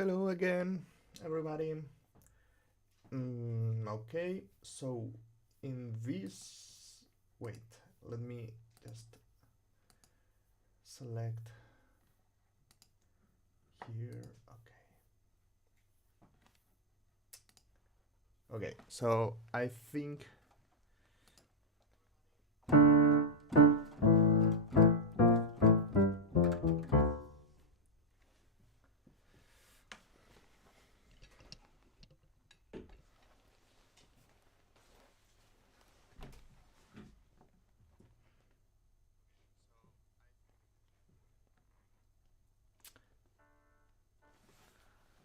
Hello again, everybody. Okay, so in this, wait, let me just select here. Okay, so I think,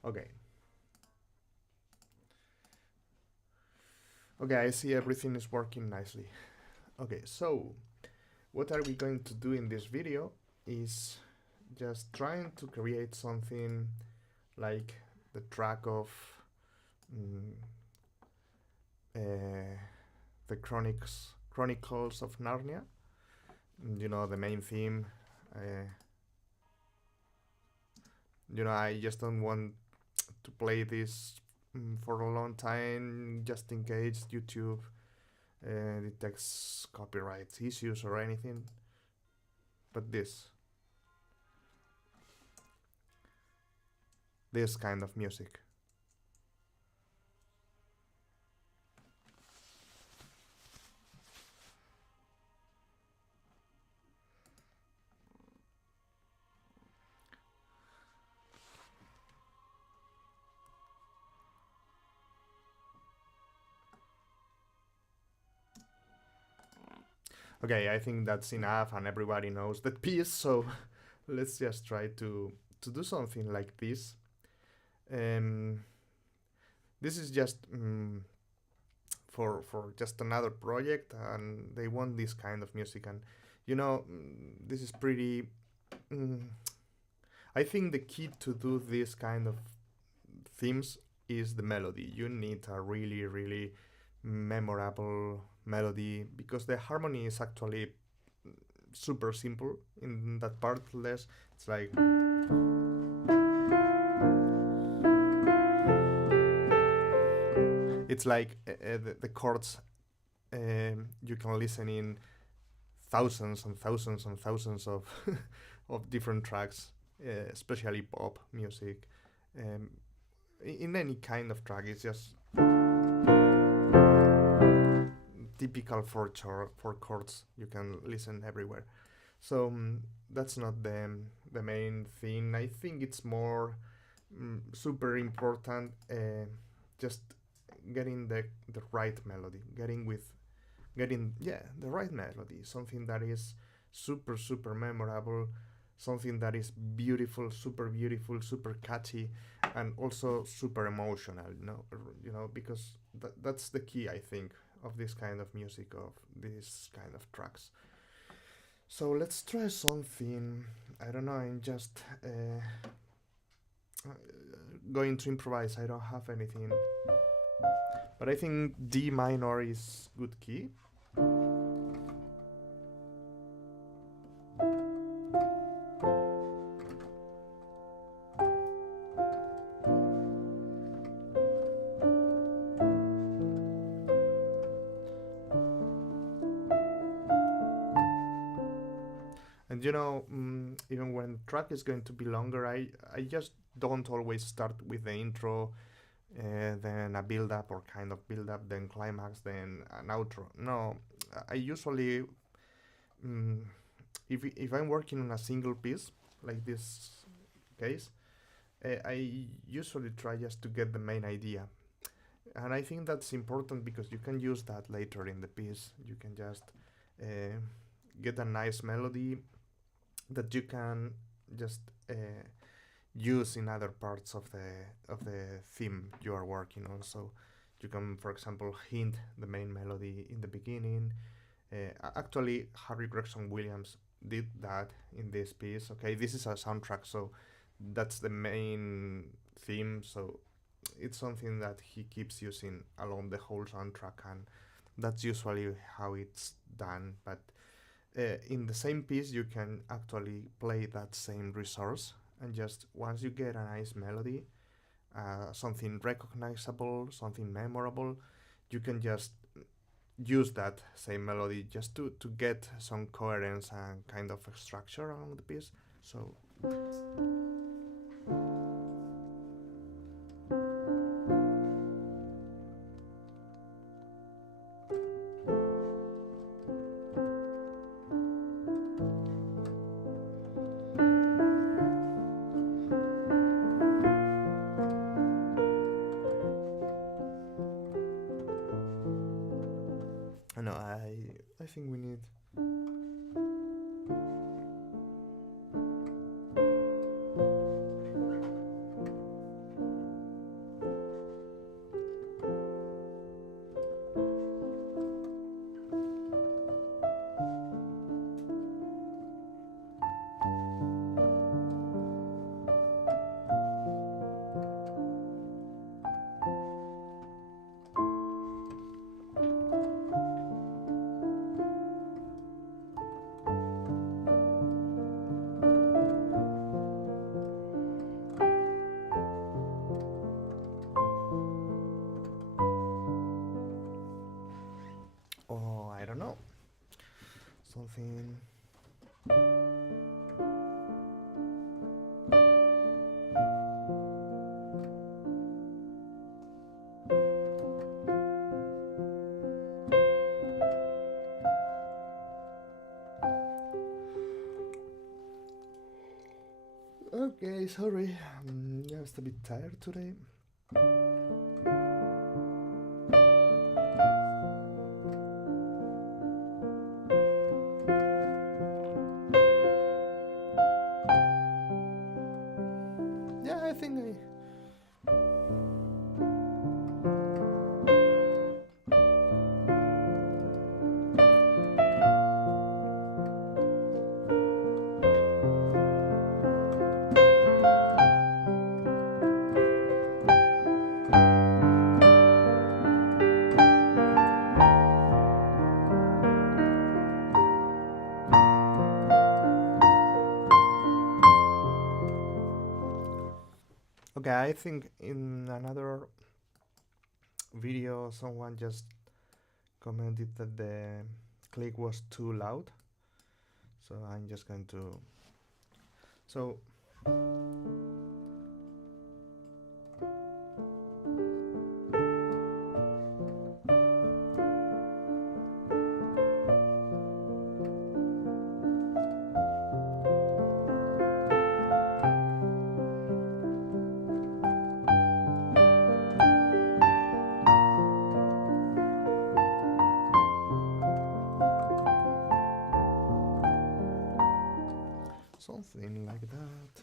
okay, okay, I see everything is working nicely. Okay, so what are we going to do in this video is just trying to create something like the track of mm, uh, the Chronicles of Narnia. You know, the main theme. Uh, I just don't want to play this for a long time, just in case YouTube detects copyright issues or anything. But this kind of music. Okay, I think that's enough, and everybody knows that piece. So let's just try to do something like this. Um, this is just for just another project, and they want this kind of music. And this is pretty. Mm, I think the key to do this kind of themes is the melody. You need a really, really memorable melody because the harmony is actually super simple in that part. Less, it's like the chords you can listen in thousands and thousands and thousands of of different tracks, especially pop music. Um, in any kind of track, it's just typical four chords you can listen everywhere. So that's not the main thing. I think it's more super important. Just getting the right melody, getting the right melody, something that is super memorable, something that is beautiful, super catchy, and also super emotional. Because that's the key, I think, of this kind of music, of these kind of tracks. So let's try something. I don't know. I'm just going to improvise. I don't have anything, but I think D minor is good key. And even when the track is going to be longer, I just don't always start with the intro, then a build up or kind of build up, then climax, then an outro. No, I usually, if I'm working on a single piece like this case, I usually try just to get the main idea. And I think that's important because you can use that later in the piece. You can just get a nice melody that you can just use in other parts of the theme you are working on. So you can, for example, hint the main melody in the beginning. Actually, Harry Gregson Williams did that in this piece. Okay, this is a soundtrack, so that's the main theme. So it's something that he keeps using along the whole soundtrack, and that's usually how it's done. But in the same piece, you can actually play that same resource, and just once you get a nice melody, something recognizable, something memorable, you can just use that same melody just to get some coherence and kind of a structure around the piece. So no, I think we need. Oh, I don't know. Something. Okay, sorry. I'm just a bit tired today. Yeah, I think I. Okay, I think in another video someone just commented that the click was too loud. So I'm just going to. So. Something like that.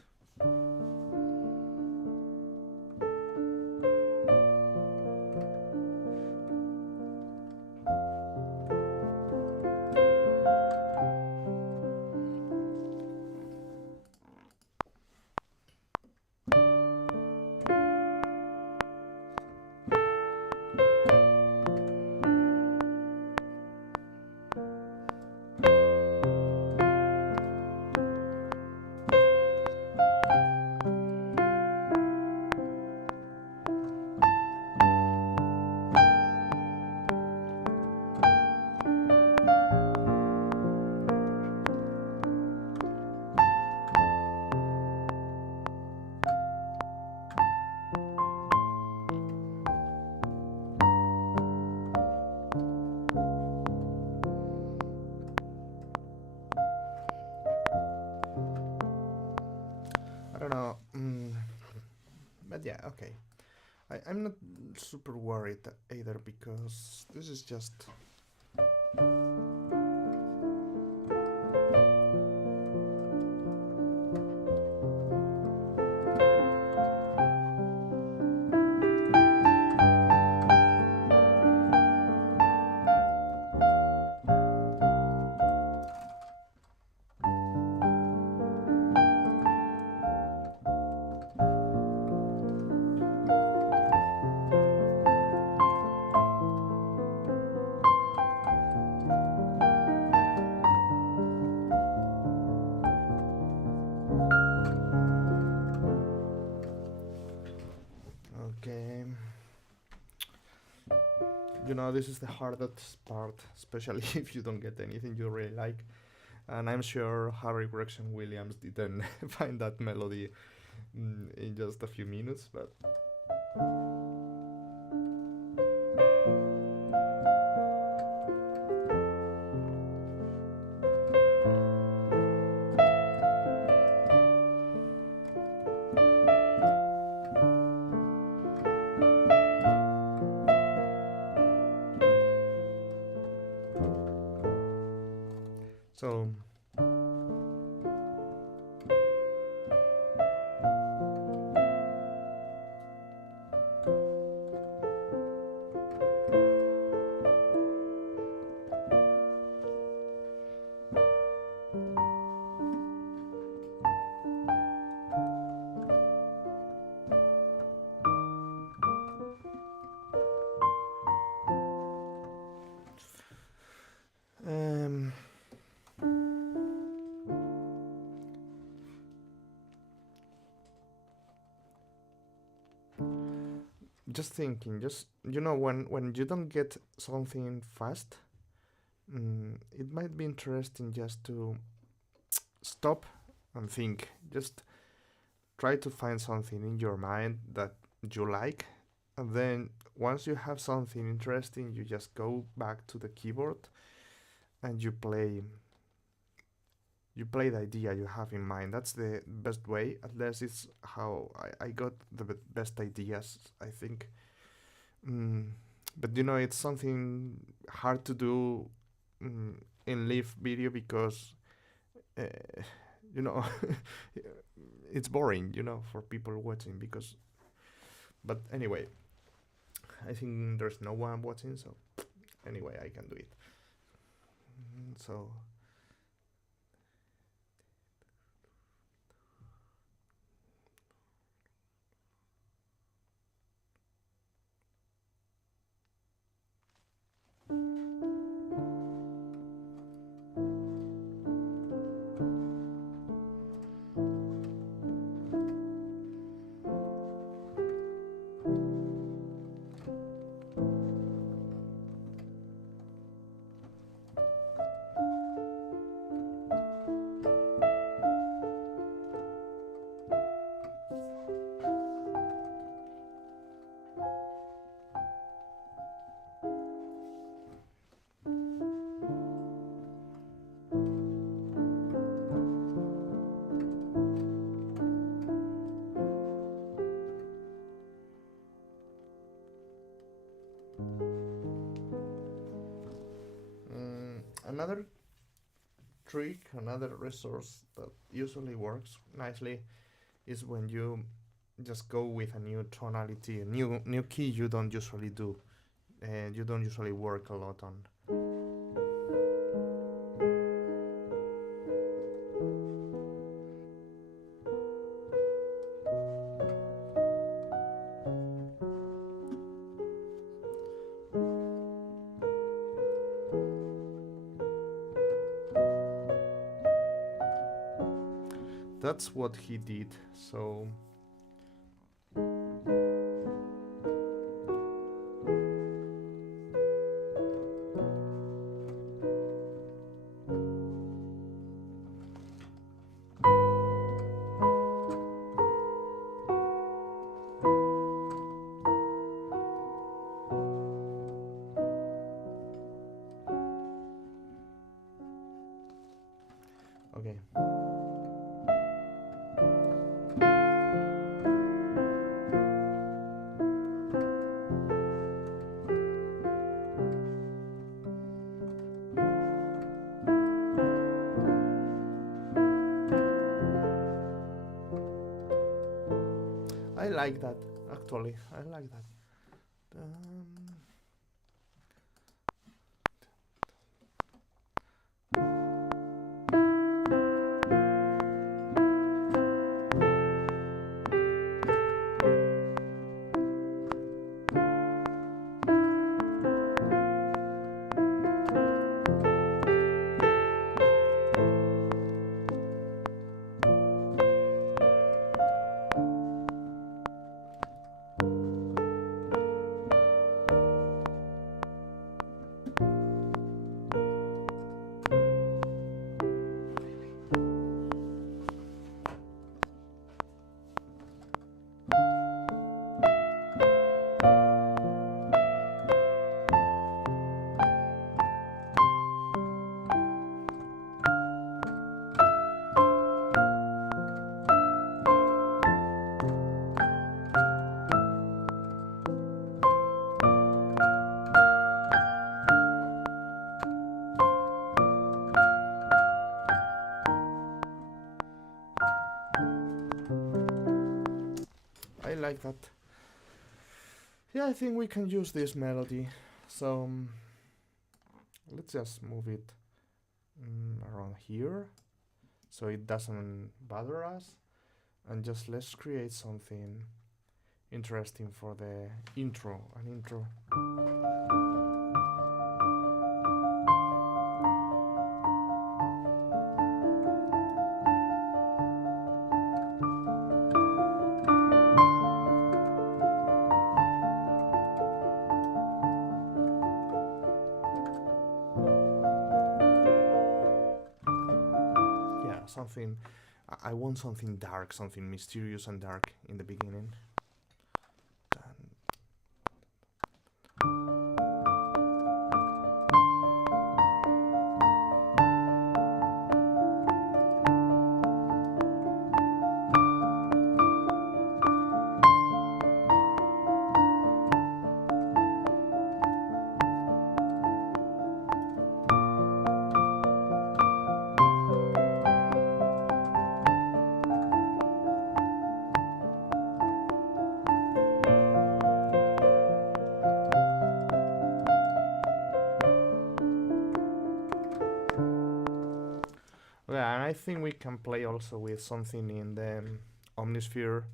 I don't know. But yeah, okay. I'm not super worried either because this is just. this is the hardest part, especially if you don't get anything you really like. And I'm sure Harry Gregson Williams didn't find that melody in just a few minutes, but so um, just thinking, just when you don't get something fast, it might be interesting just to stop and think. Just try to find something in your mind that you like, and then once you have something interesting, you just go back to the keyboard and you play the idea you have in mind. That's the best way. At least it's how I got the best ideas, I think. Mm, but it's something hard to do in live video because uh, you know it's boring, for people watching because. But anyway, I think there's no one watching, so anyway, I can do it. So. Another trick, another resource that usually works nicely is when you just go with a new tonality, a new key you don't usually do, and you don't usually work a lot on. That's what he did. So okay. I like that, actually. I like that. like that. Yeah, I think we can use this melody. So let's just move it around here so it doesn't bother us. And just let's create something interesting for the intro. An intro. Yeah, something. I want something dark, something mysterious and dark in the beginning. Yeah, and I think we can play also with something in the Omnisphere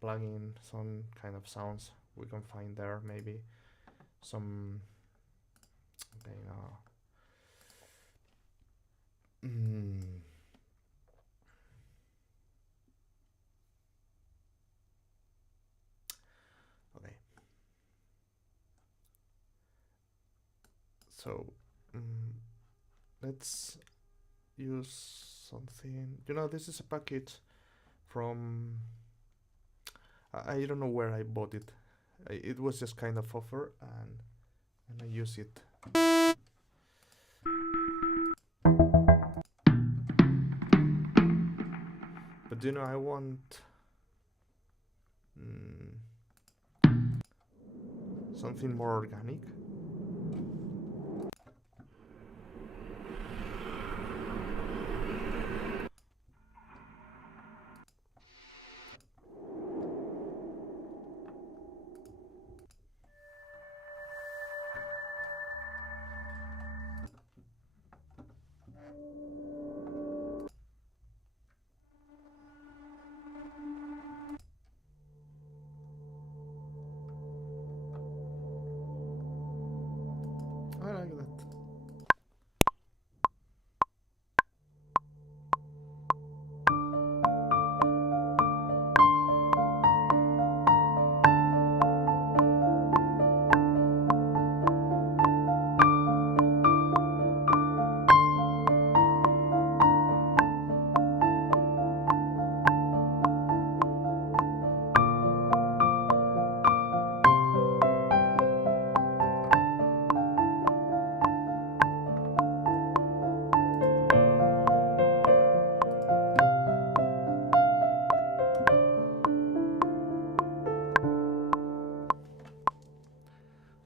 plug in some kind of sounds we can find there, maybe some okay okay, so let's use something, this is a package from I don't know where I bought it. It was just kind of offer and I use it. But I want something more organic. I like that.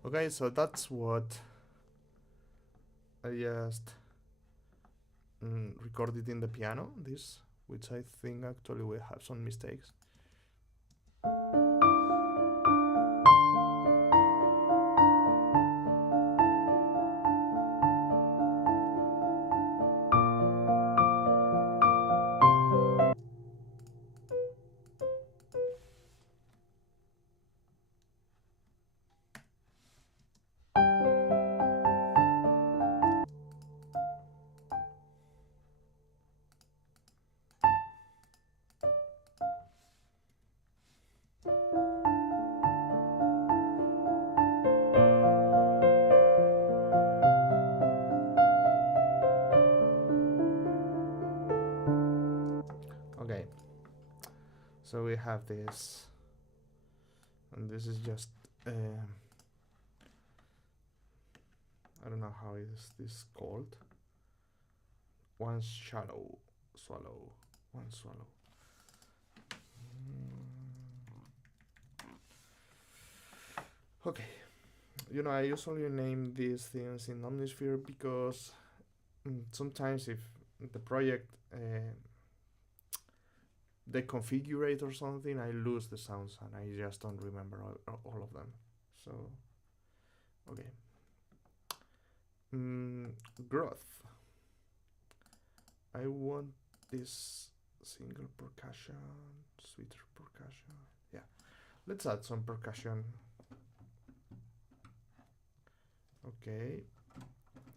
Okay, so that's what I just recorded in the piano, this, which I think actually will have some mistakes. Okay, so we have this, and this is just I don't know how is this called. One swallow, one swallow. Okay, I usually name these things in Omnisphere because sometimes if the project deconfigure it or something, I lose the sounds and I just don't remember all of them. So, okay. Growth. I want this single percussion, sweeter percussion. Yeah, let's add some percussion. Okay,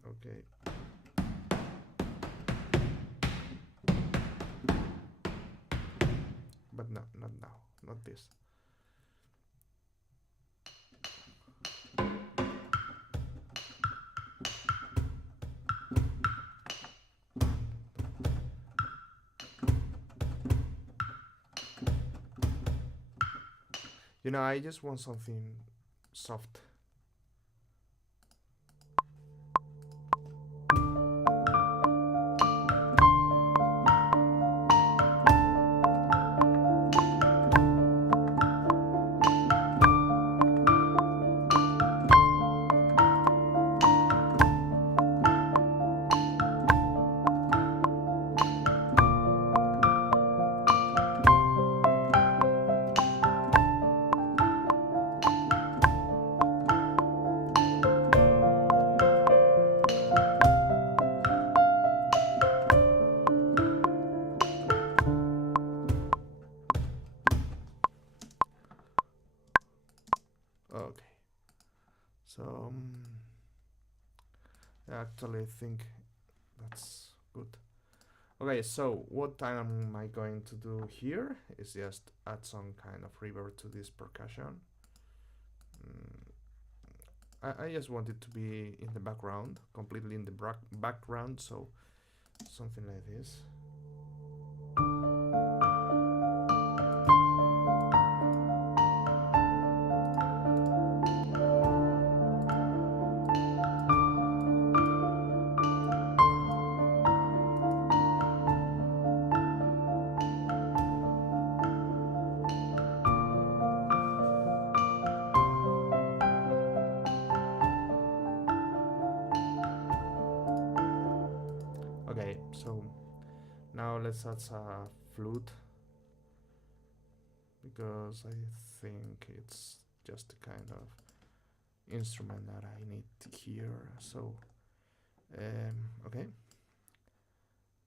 okay. But no, not now, not this. You know, I just want something soft. Okay. So, actually, I think that's good. Okay, so what am I going to do here is just add some kind of reverb to this percussion. I just want it to be in the background, completely in the background, so something like this. Okay, so now let's add a flute, because I think it's just a kind of instrument that I need here. So, okay,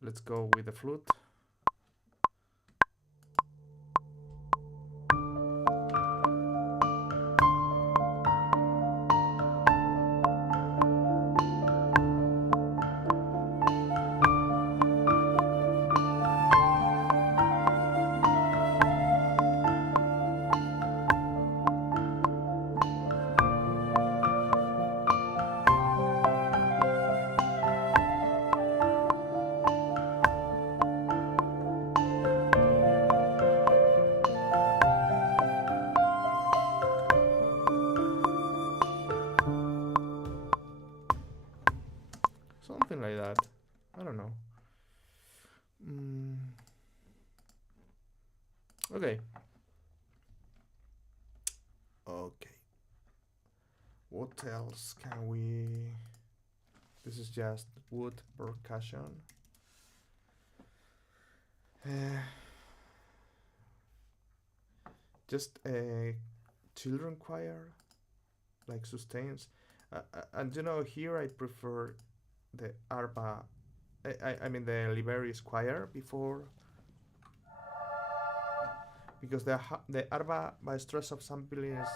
let's go with the flute. Something like that. I don't know. Okay. Okay. What else can we... This is just wood percussion. Just a children choir, like sustains. And you know, here I prefer the arpa. I mean the Liberi's choir before, because the arpa by stress of sampling is,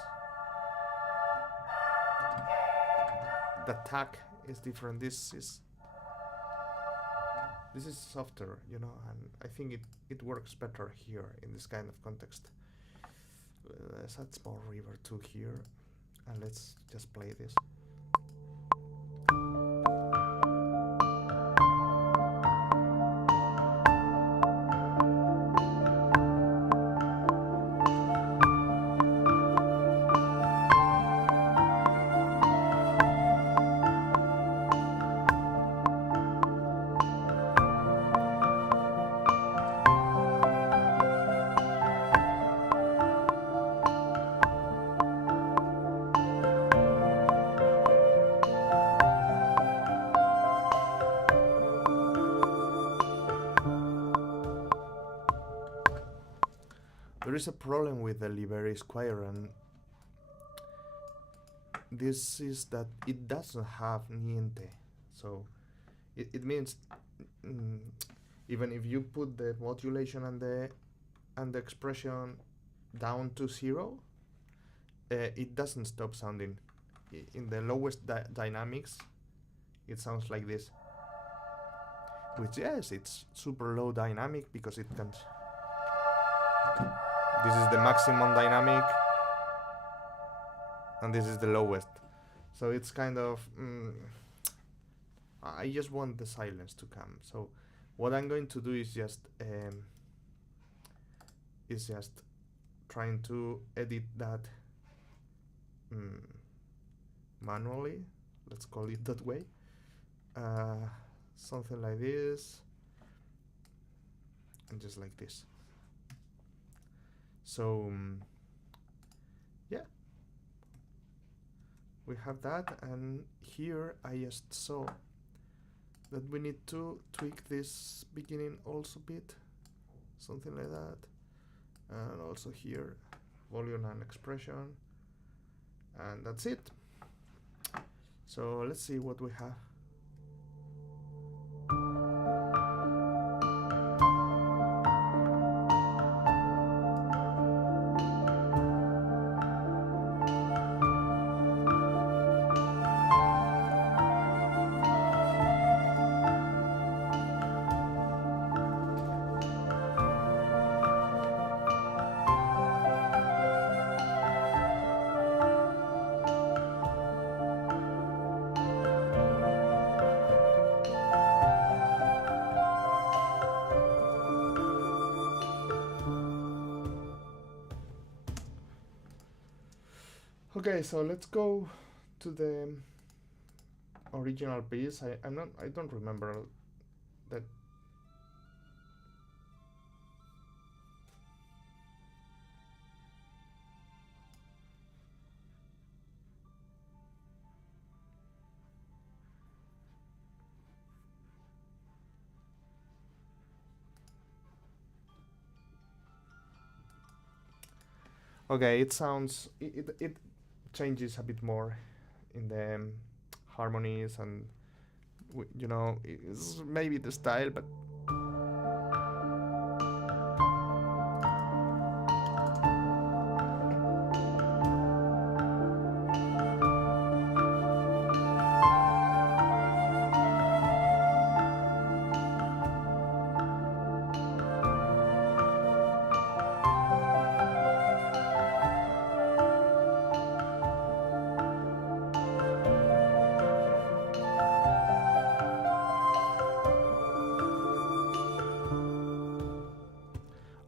the tack is different. This is softer, you know, and I think it works better here in this kind of context. Let's add more reverb too here, and let's just play this. There is a problem with the Liberi Squire, and this is that it doesn't have niente. So it means mm, even if you put the modulation and the expression down to 0, it doesn't stop sounding. In the lowest dynamics, it sounds like this. Which, yes, it's super low dynamic because it can. This is the maximum dynamic, and this is the lowest. So it's kind of. I just want the silence to come. So what I'm going to do is just trying to edit that manually. Let's call it that way. Something like this, and just like this. So yeah, we have that, and here I just saw that we need to tweak this beginning also a bit, something like that, and also here volume and expression, and that's it. So let's see what we have. Okay, so let's go to the original piece. I don't remember that. Okay, it sounds it changes a bit more in the harmonies, and you know, it's maybe the style, but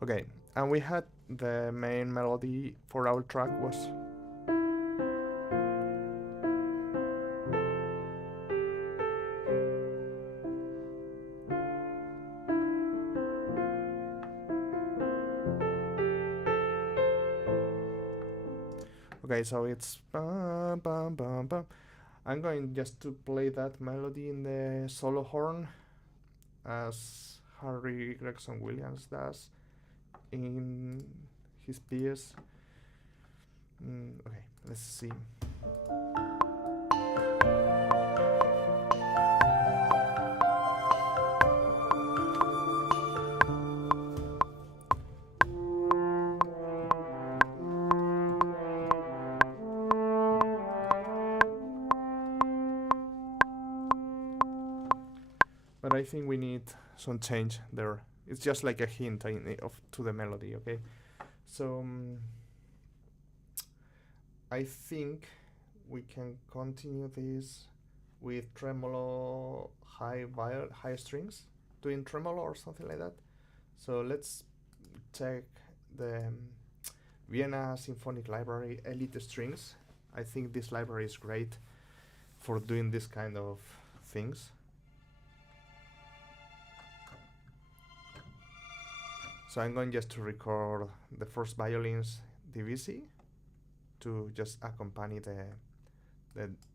okay. And we had the main melody for our track was. Okay, so it's bum, bum, bum, bum. I'm going just to play that melody in the solo horn as Harry Gregson Williams does in his piece. Okay, let's see. But I think we need some change there. It's just like a hint to the melody, okay? So I think we can continue this with tremolo high strings, doing tremolo or something like that. So let's check the Vienna Symphonic Library Elite Strings. I think this library is great for doing this kind of things. So I'm going just to record the first violins divisi to just accompany the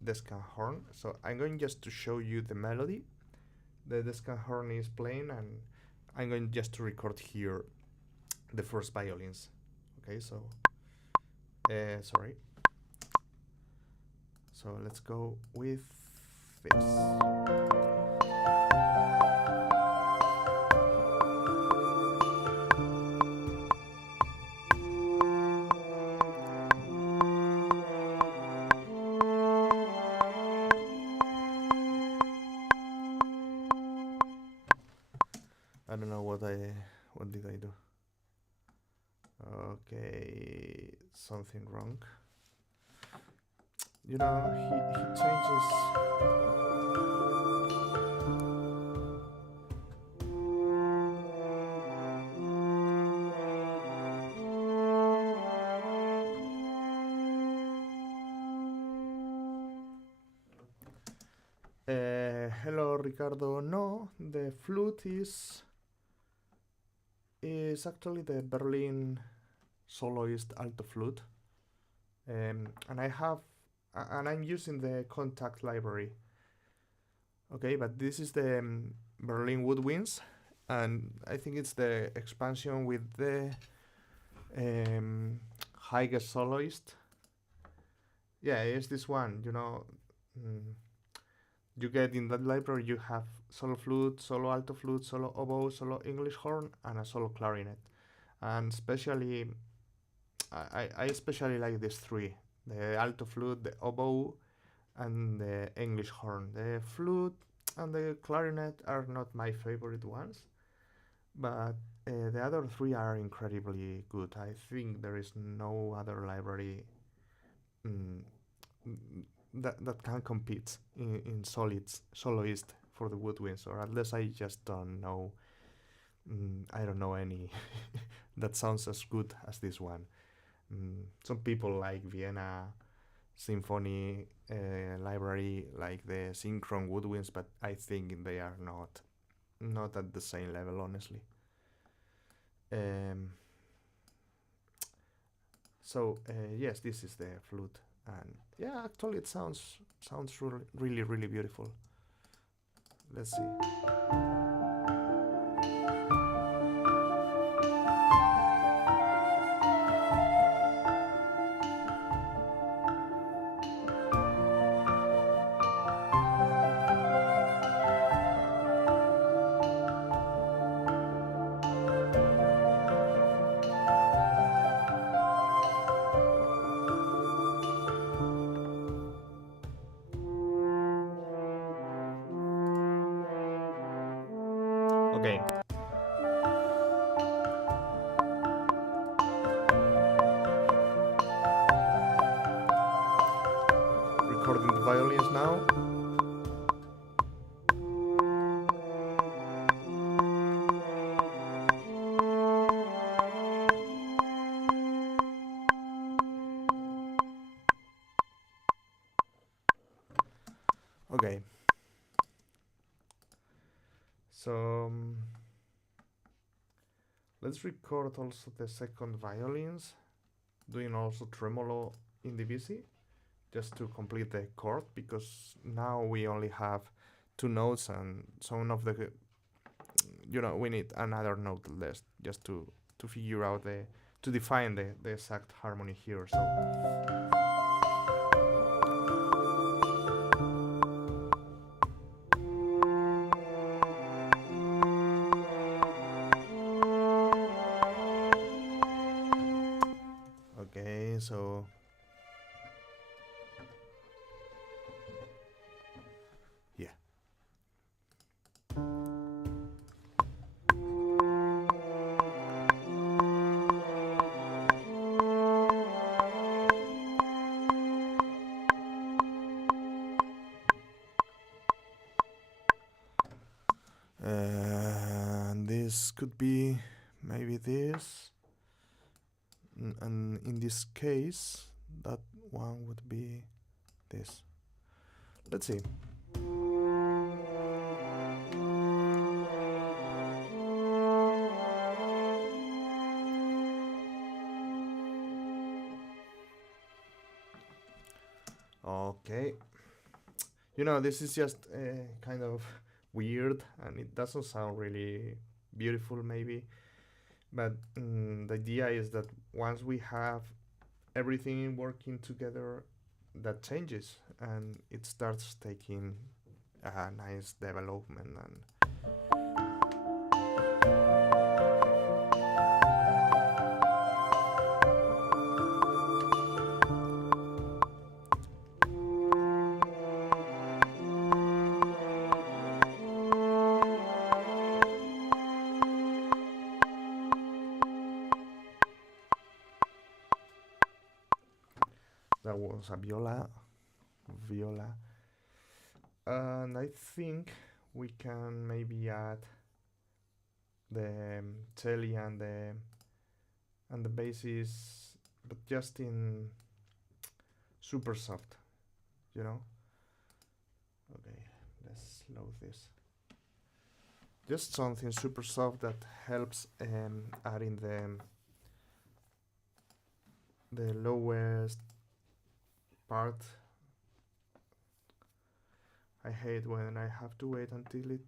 Descan horn. So I'm going just to show you the melody. The Descan horn is playing, and I'm going just to record here the first violins. Okay, so sorry. So let's go with this. I don't know what did I do. Okay, something wrong. You know, he changes. Hello, Ricardo. No, the flute is actually the Berlin soloist alto flute, and and I'm using the contact library. Okay, but this is the Berlin woodwinds, and I think it's the expansion with the highest soloist. Yeah, it's this one. You know, you get in that library. You have solo flute, solo alto flute, solo oboe, solo English horn, and a solo clarinet. And especially, I especially like these three: the alto flute, the oboe, and the English horn. The flute and the clarinet are not my favorite ones, but the other three are incredibly good. I think there is no other library mm, that can compete in soloist for the woodwinds, or at least I just don't know. I don't know any that sounds as good as this one. Some people like Vienna Symphony library, like the Synchron woodwinds, but I think they are not at the same level, honestly. Um, so yes, this is the flute, and yeah, actually it sounds really really beautiful. Let's see. Okay. Recording the violins now. Okay. So let's record also the second violins, doing also tremolo in the BC, just to complete the chord, because now we only have two notes and some of the, we need another note less just to figure out to define the exact harmony here. So okay, so yeah. And this could be maybe this, and in this case that one would be this. Let's see. Okay, this is just kind of weird, and it doesn't sound really beautiful maybe, But the idea is that once we have everything working together, that changes and it starts taking a nice development. And that was a viola. And I think we can maybe add the cello and the basses, but just in super soft, you know. Okay, let's load this. Just something super soft that helps adding the lowest part. I hate when I have to wait until it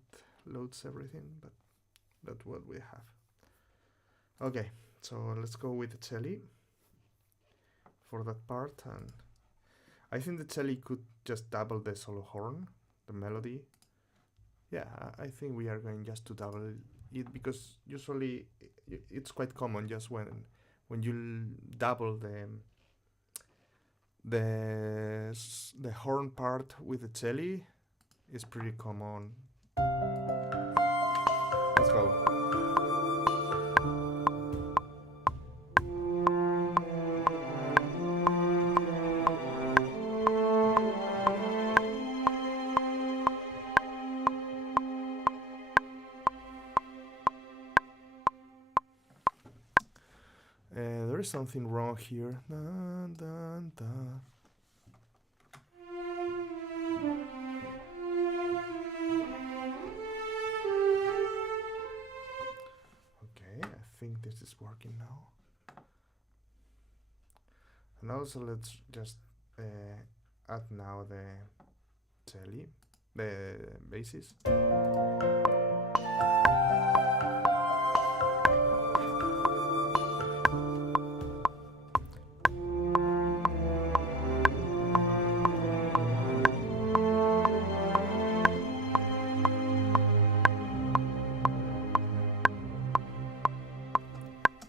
loads everything, but that's what we have. Okay, so let's go with the cello for that part, and I think the cello could just double the solo horn, the melody. Yeah, I think we are going just to double it because usually it's quite common just when you double the horn part with the cello, it's pretty common. Let's go. There is something wrong here. Dun, dun, dun. Okay, I think this is working now. And also let's just add now the cello, the basses.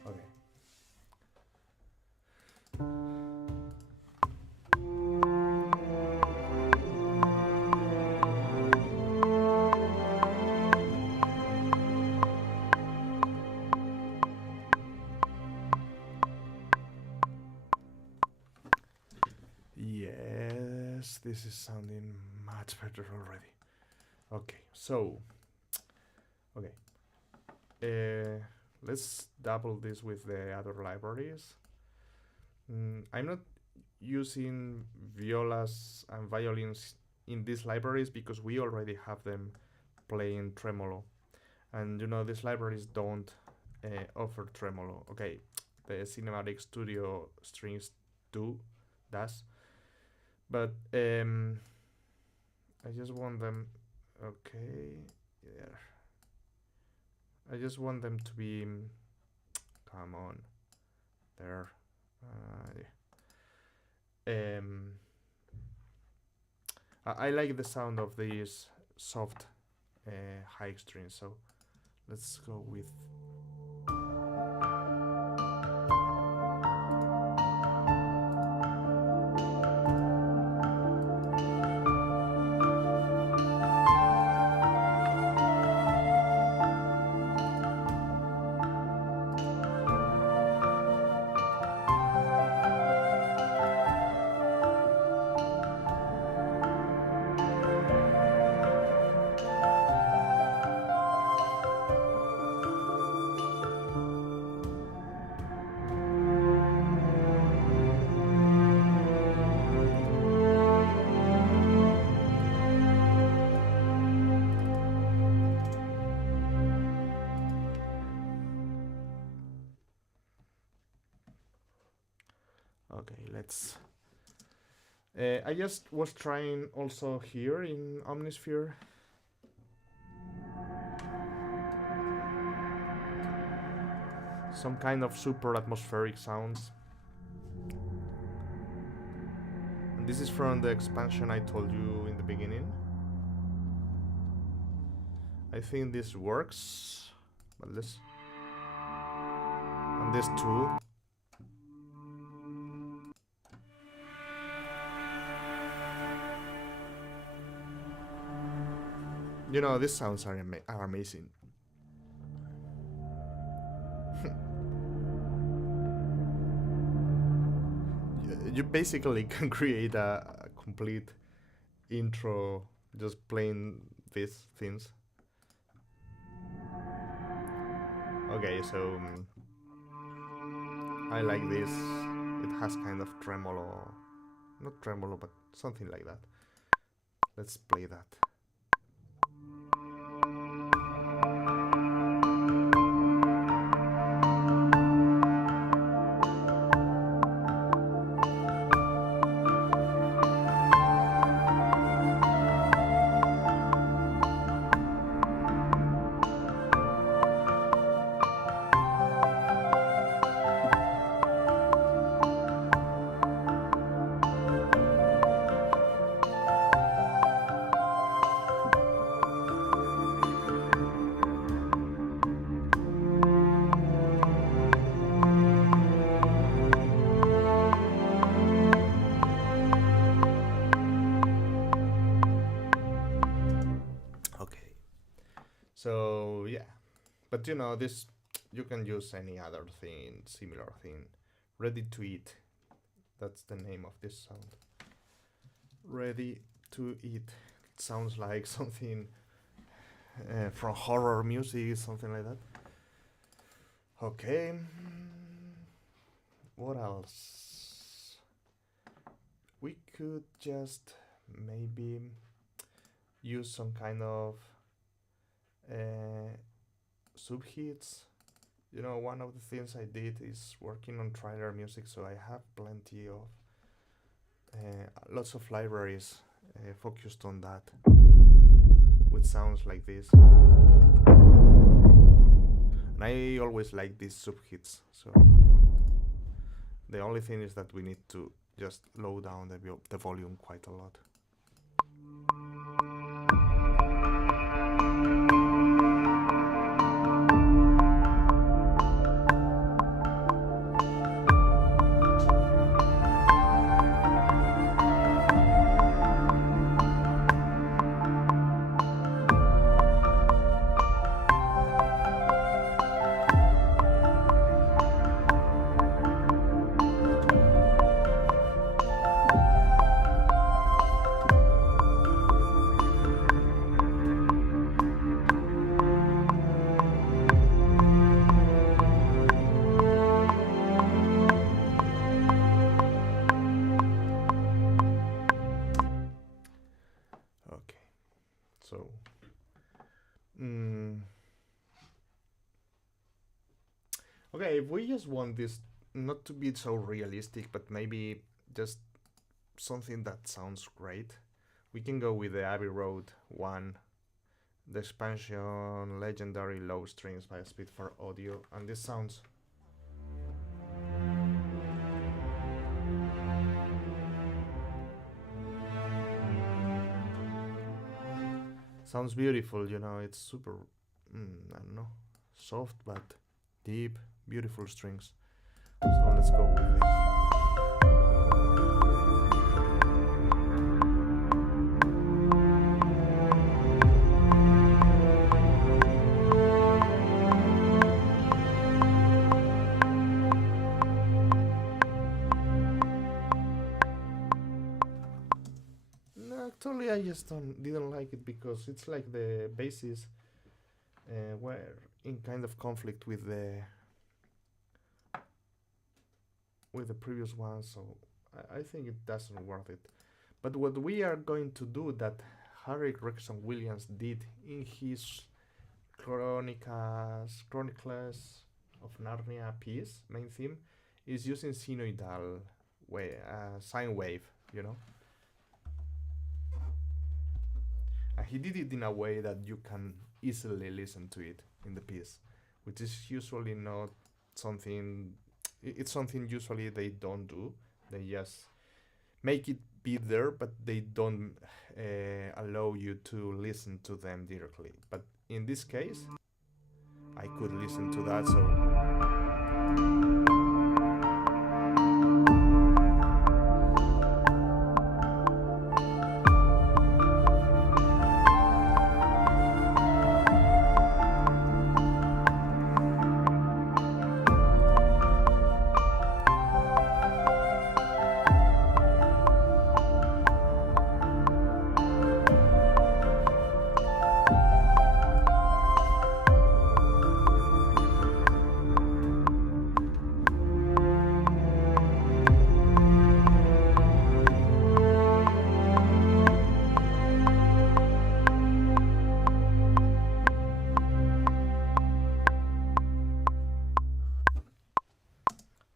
Okay. Yes, this is sounding much better already. Okay, so okay, let's double this with the other libraries. I'm not using violas and violins in these libraries because we already have them playing tremolo, and you know these libraries don't offer tremolo. Okay, the Cinematic Studio Strings does, but I just want them. Okay, yeah. I just want them to be. Come on, there. Yeah. I like the sound of these soft high strings, so let's go with. Okay, let's. I just was trying also here in Omnisphere. some kind of super atmospheric sounds. And this is from the expansion I told you in the beginning. I think this works, but let's... And this too. You know, these sounds are amazing. You basically can create a complete intro just playing these things. Okay, so I like this. It has kind of tremolo, not tremolo, but something like that. Let's play that. Okay, so yeah, but you know, this, you can use any other thing, similar thing. Ready to eat, that's the name of this sound. Ready to eat. It sounds like something from horror music, something like that. Okay, what else? We could just maybe use some kind of subhits. You know, one of the things I did is working on trailer music, so I have plenty of lots of libraries focused on that, with sounds like this. And I always like these subhits, so the only thing is that we need to just low down the volume quite a lot. So, okay, if we just want this not to be so realistic, but maybe just something that sounds great, we can go with the Abbey Road one, the expansion legendary low strings by Speed for Audio, and this sounds beautiful, you know. It's super, I don't know, soft but deep, beautiful strings. So let's go with this. No, actually, I just didn't like it because it's like the basses were in kind of conflict with the previous one, so I think it doesn't worth it. But what we are going to do, that Harry Gregson Williams did in his Chronicles of Narnia piece, main theme, is using sinusoidal sine wave, you know. And he did it in a way that you can easily listen to it in the piece, which is usually not something. It's something usually they don't do. They just make it be there, but they don't allow you to listen to them directly. But in this case, I could listen to that. So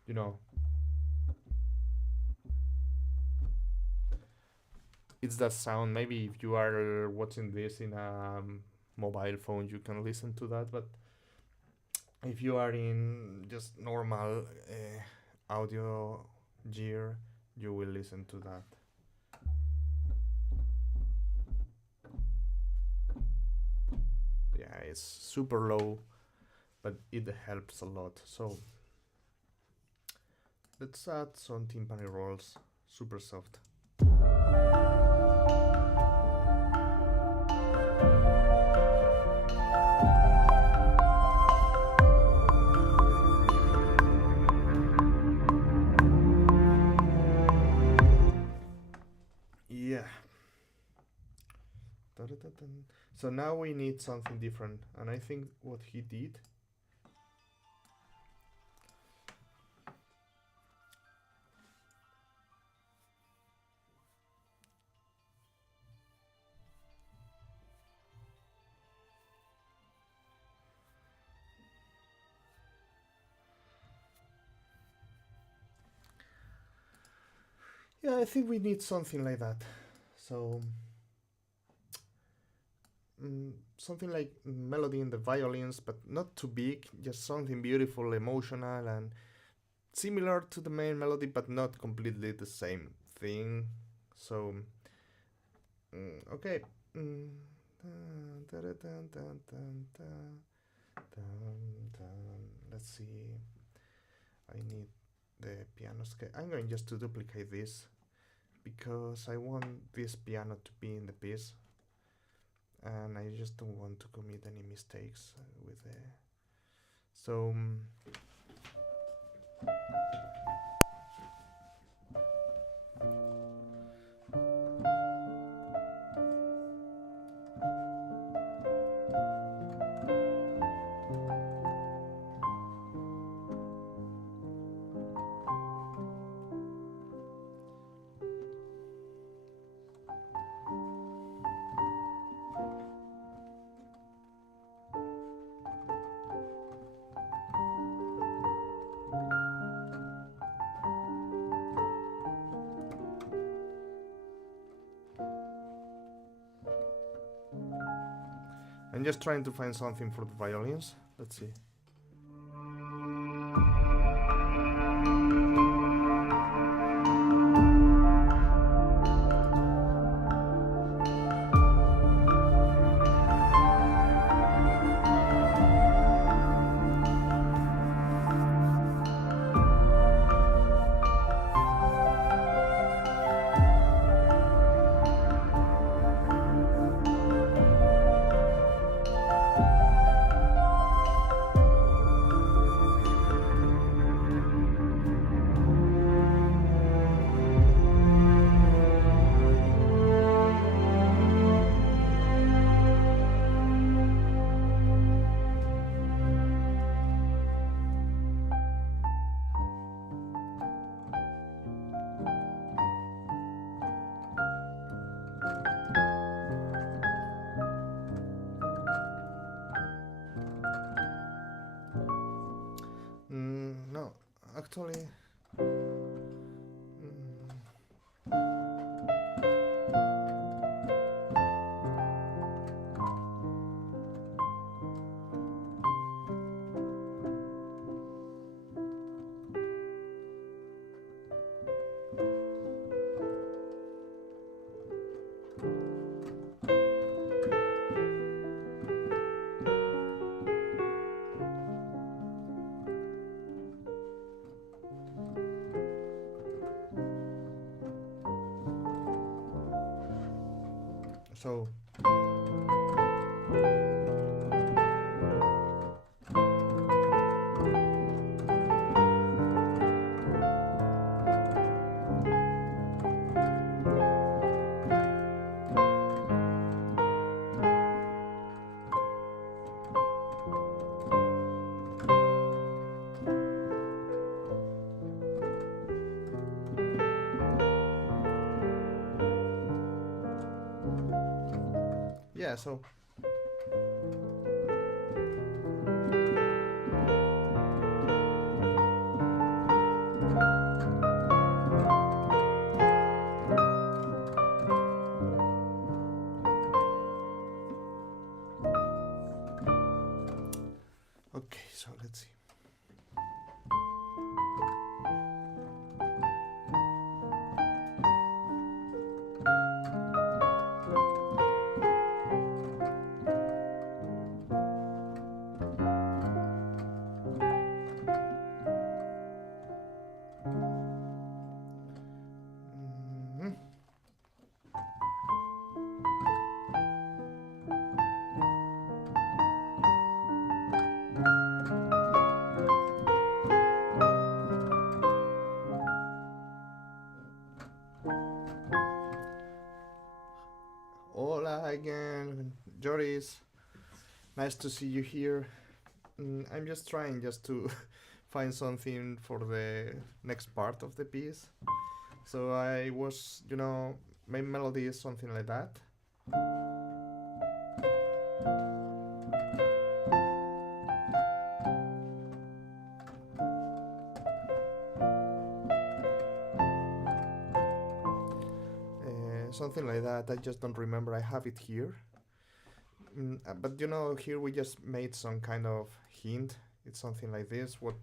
you know, it's that sound. Maybe if you are watching this in a mobile phone, you can listen to that. But if you are in just normal audio gear, you will listen to that. Yeah, it's super low, but it helps a lot. So let's add some timpani rolls, super soft. Yeah. So now we need something different, and I think what he did. Yeah, I think we need something like that. So something like melody in the violins, but not too big, just something beautiful, emotional, and similar to the main melody, but not completely the same thing. So, okay. Let's see. I need the piano scale. I'm going just to duplicate this because I want this piano to be in the piece, and I just don't want to commit any mistakes with the. So. I'm just trying to find something for the violins. Let's see. No, actually. So yeah, so okay, so let's see. Mhm. Hola again, Joris. Nice to see you here. I'm just trying just to find something for the next part of the piece. So I was, my melody is something like that. Something like that. I just don't remember. I have it here. But here we just made some kind of hint. It's something like this. What?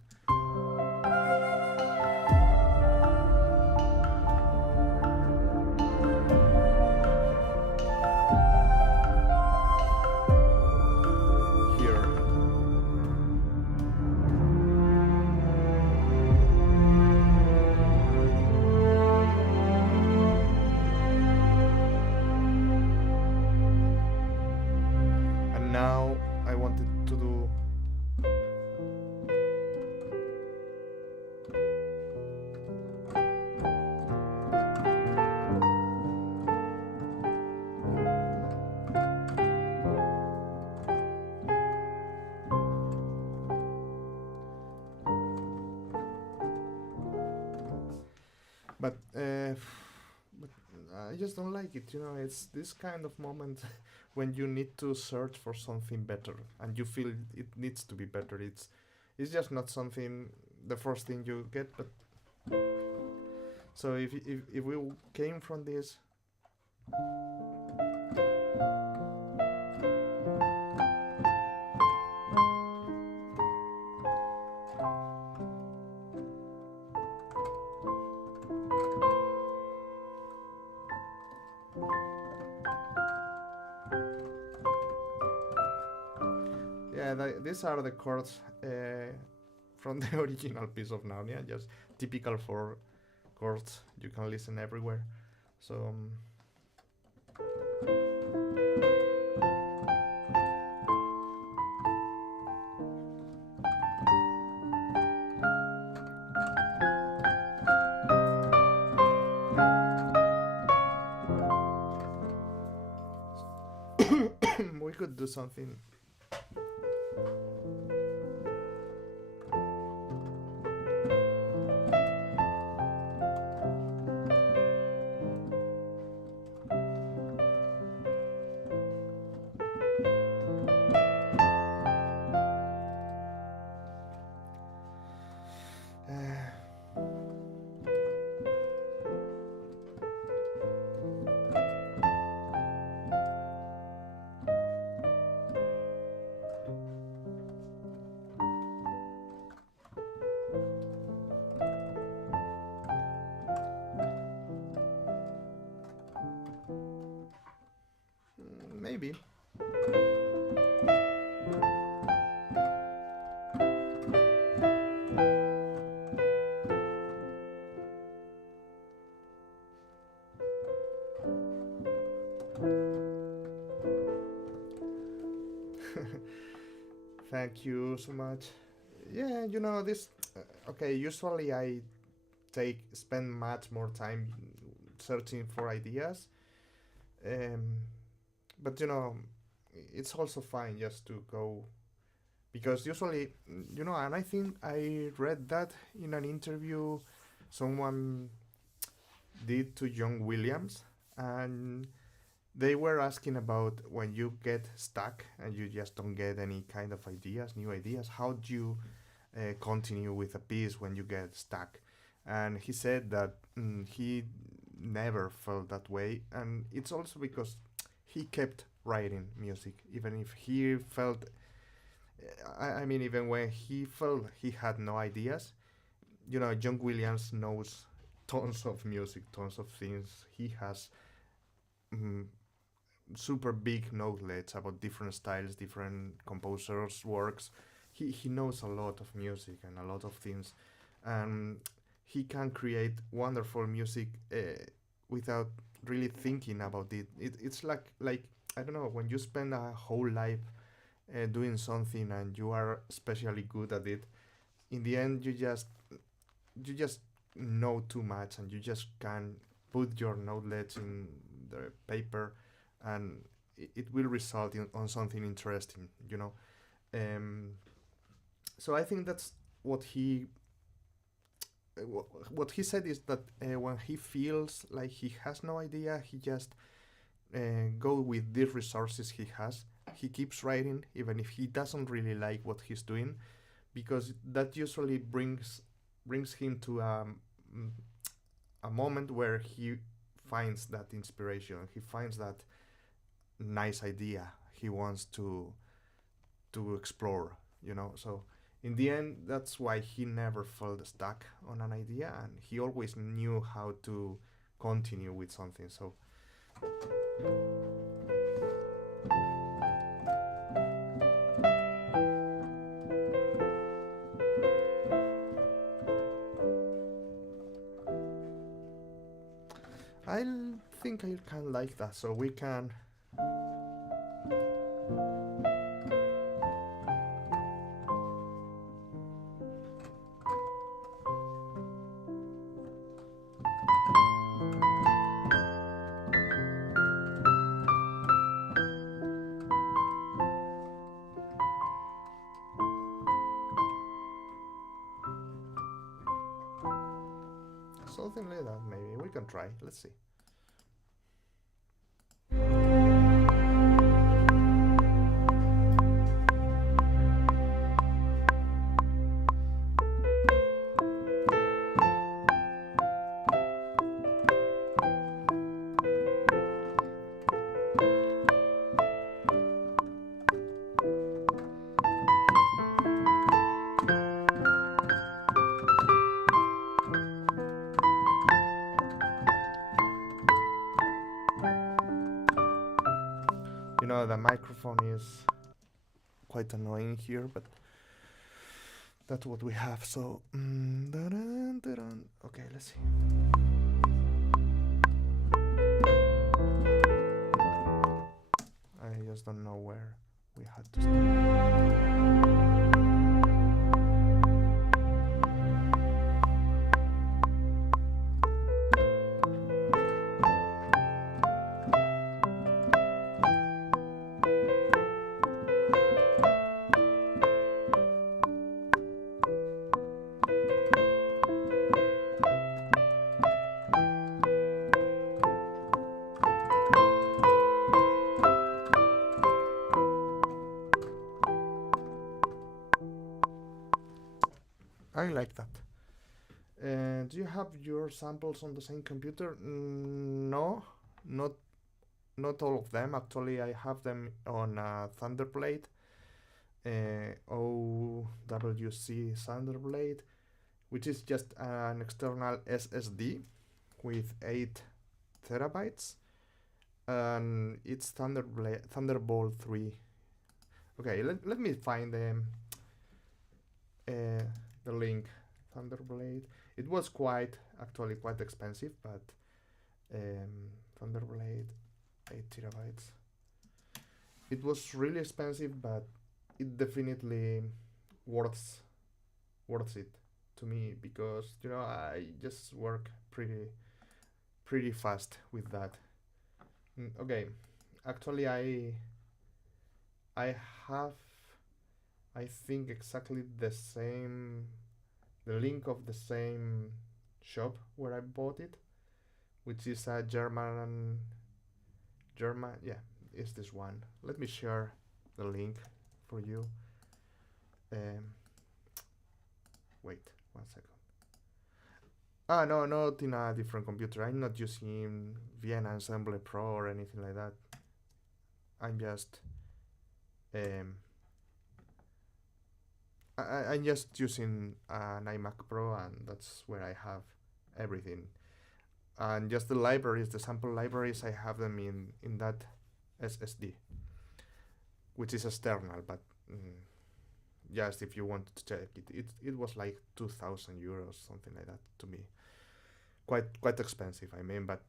Here. And now I wanted to do. But I just don't like it. It's this kind of moment when you need to search for something better, and you feel it needs to be better. It's just not something the first thing you get. But so if we came from this. Yeah, these are the chords from the original piece of Narnia, just typical for chords you can listen everywhere. So we could do something. Maybe. Thank you so much. Yeah, this. Okay, usually I spend much more time searching for ideas, um, but it's also fine just to go because usually, and I think I read that in an interview someone did to John Williams, and they were asking about when you get stuck and you just don't get any kind of ideas, new ideas, how do you continue with a piece when you get stuck? And he said that he never felt that way, and it's also because he kept writing music, even if he felt. I mean, even when he felt he had no ideas, John Williams knows tons of music, tons of things. He has mm, super big knowledge about different styles, different composers' works. He knows a lot of music and a lot of things, and he can create wonderful music without really thinking about it. It's like I don't know, when you spend a whole life doing something and you are especially good at it. In the end, you just know too much, and you just can put your knowledge in the paper, and it will result on something interesting. Um, so I think that's what what he said is that when he feels like he has no idea, he just go with these resources he has. He keeps writing even if he doesn't really like what he's doing, because that usually brings him to a moment where he finds that inspiration. He finds that nice idea he wants to explore. So in the end, that's why he never felt stuck on an idea, and he always knew how to continue with something. So I think I can like that. So we can. Something like that, maybe. We can try. Let's see. The microphone is quite annoying here, but that's what we have. So, okay, let's see. I just don't know where we had to start. I like that. Do you have your samples on the same computer? No, not not all of them. Actually, I have them on Thunderblade, OWC Thunderblade, which is just an external SSD with 8 terabytes, and it's Thunderbolt 3. Okay, let me find the link. Thunderblade. It was actually quite expensive, but Thunderblade 8 terabytes. It was really expensive, but it definitely worth worth it to me because I just work pretty fast with that. Okay, actually I have, I think, exactly the link of the same shop where I bought it, which is a German, yeah, is this one. Let me share the link for you. Um, Wait 1 second. Ah, no, not in a different computer. I'm not using Vienna Ensemble Pro or anything like that. I'm just um, I'm just using an iMac Pro, and that's where I have everything. And just the libraries, the sample libraries, I have them in that SSD, which is external, but just if you wanted to check it was like 2,000 euros, something like that to me. Quite expensive, I mean, but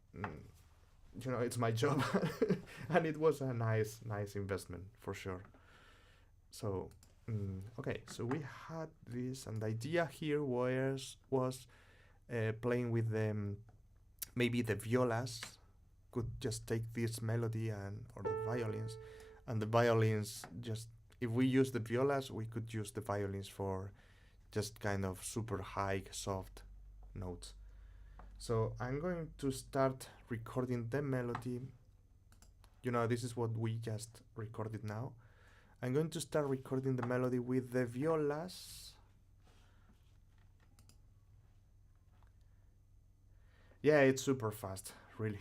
it's my job, and it was a nice investment for sure. So okay, so we had this, and the idea here was playing with them. Maybe the violas could just take this melody, and or the violins, and the violins just, if we use the violas, we could use the violins for just kind of super high soft notes. So I'm going to start recording the melody. This is what we just recorded now. I'm going to start recording the melody with the violas. Yeah, it's super fast, really.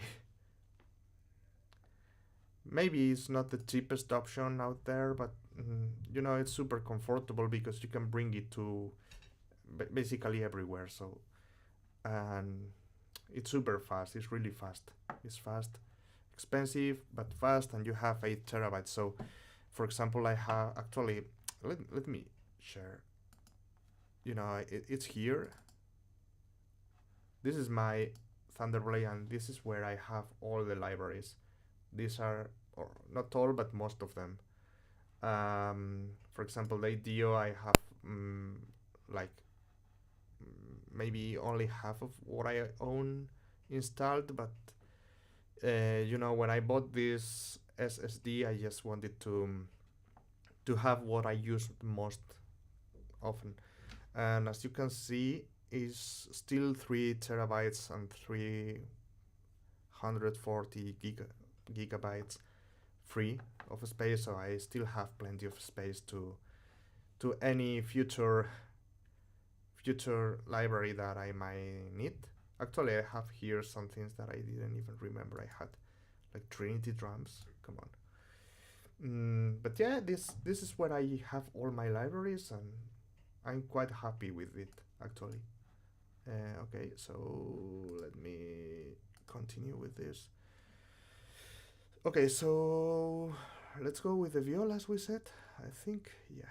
Maybe it's not the cheapest option out there, but it's super comfortable because you can bring it to basically everywhere. So, and it's super fast. It's really fast. It's fast, expensive but fast, and you have 8 terabytes. So, for example, I have actually. Let me share. It's here. This is my Thunderblade, and this is where I have all the libraries. These are, or not all, but most of them. For example, the IDEO, I have like maybe only half of what I own installed, but when I bought this SSD, I just wanted to have what I use most often, and as you can see, is still 3 terabytes and 340 gigabytes free of space, so I still have plenty of space to any future library that I might need. Actually, I have here some things that I didn't even remember I had, like Trinity drums. Come on. But yeah, this is where I have all my libraries, and I'm quite happy with it actually. Okay, so let me continue with this. Okay, so let's go with the violas, we said. I think, yeah,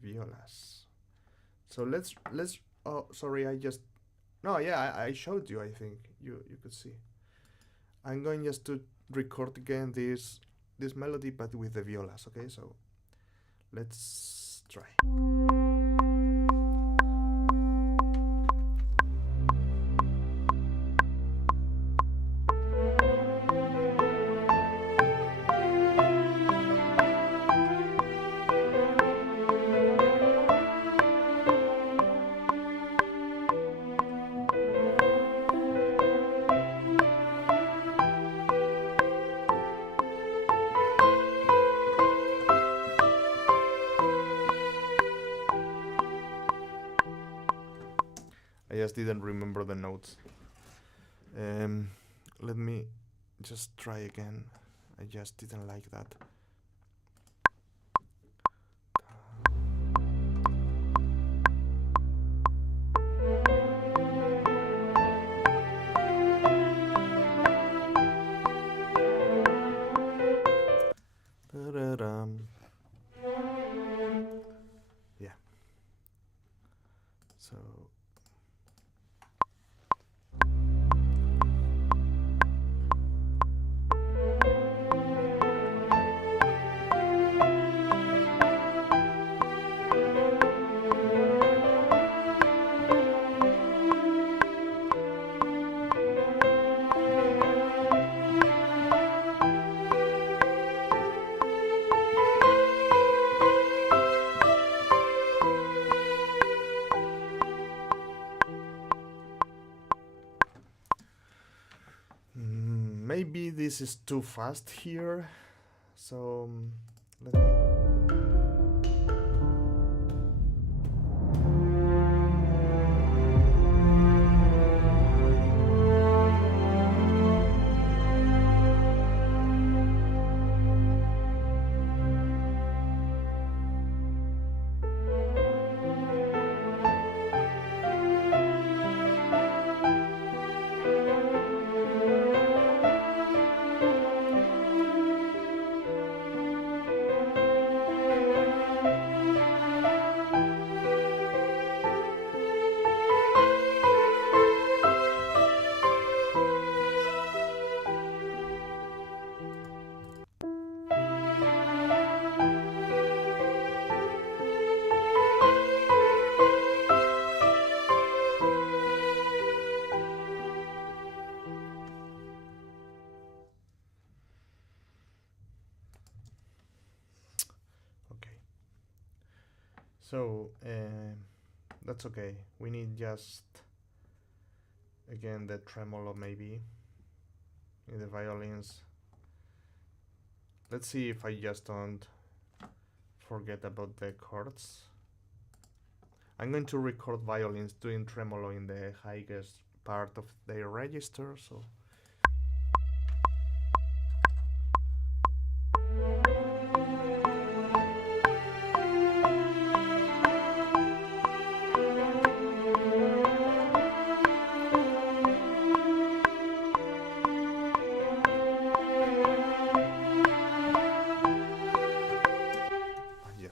violas. So let's. Oh, sorry, no, yeah, I showed you. I think you could see. I'm going just to record again this melody, but with the violas. Okay, so let's try. I just didn't remember the notes. Let me just try again. I just didn't like that. Yeah. So. maybe this is too fast here, so let me... So that's okay. We need just again the tremolo maybe in the violins. Let's see if I just don't forget about the chords. I'm going to record violins doing tremolo in the highest part of their register, so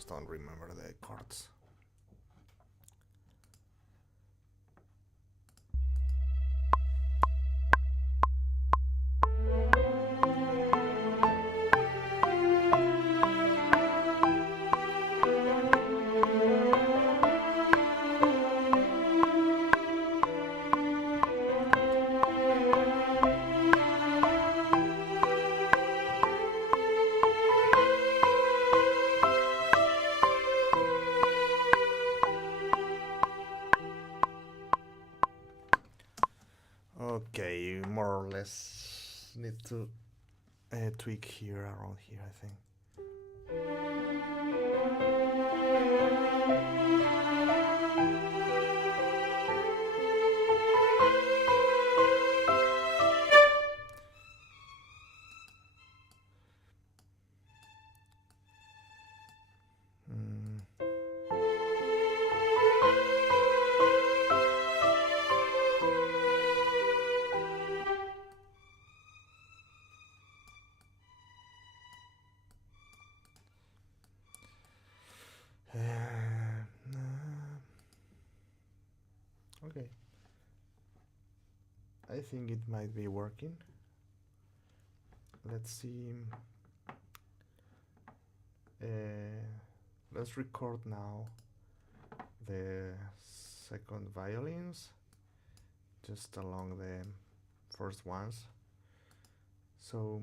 don't remember the chords. Okay, more or less need to tweak here, around here, I think. Okay, I think it might be working. Let's see. Let's record now the second violins just along the first ones. So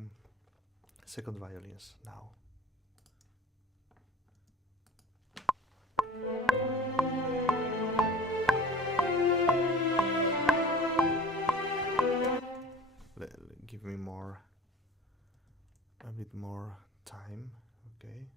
second violins now. Give me a bit more time, okay?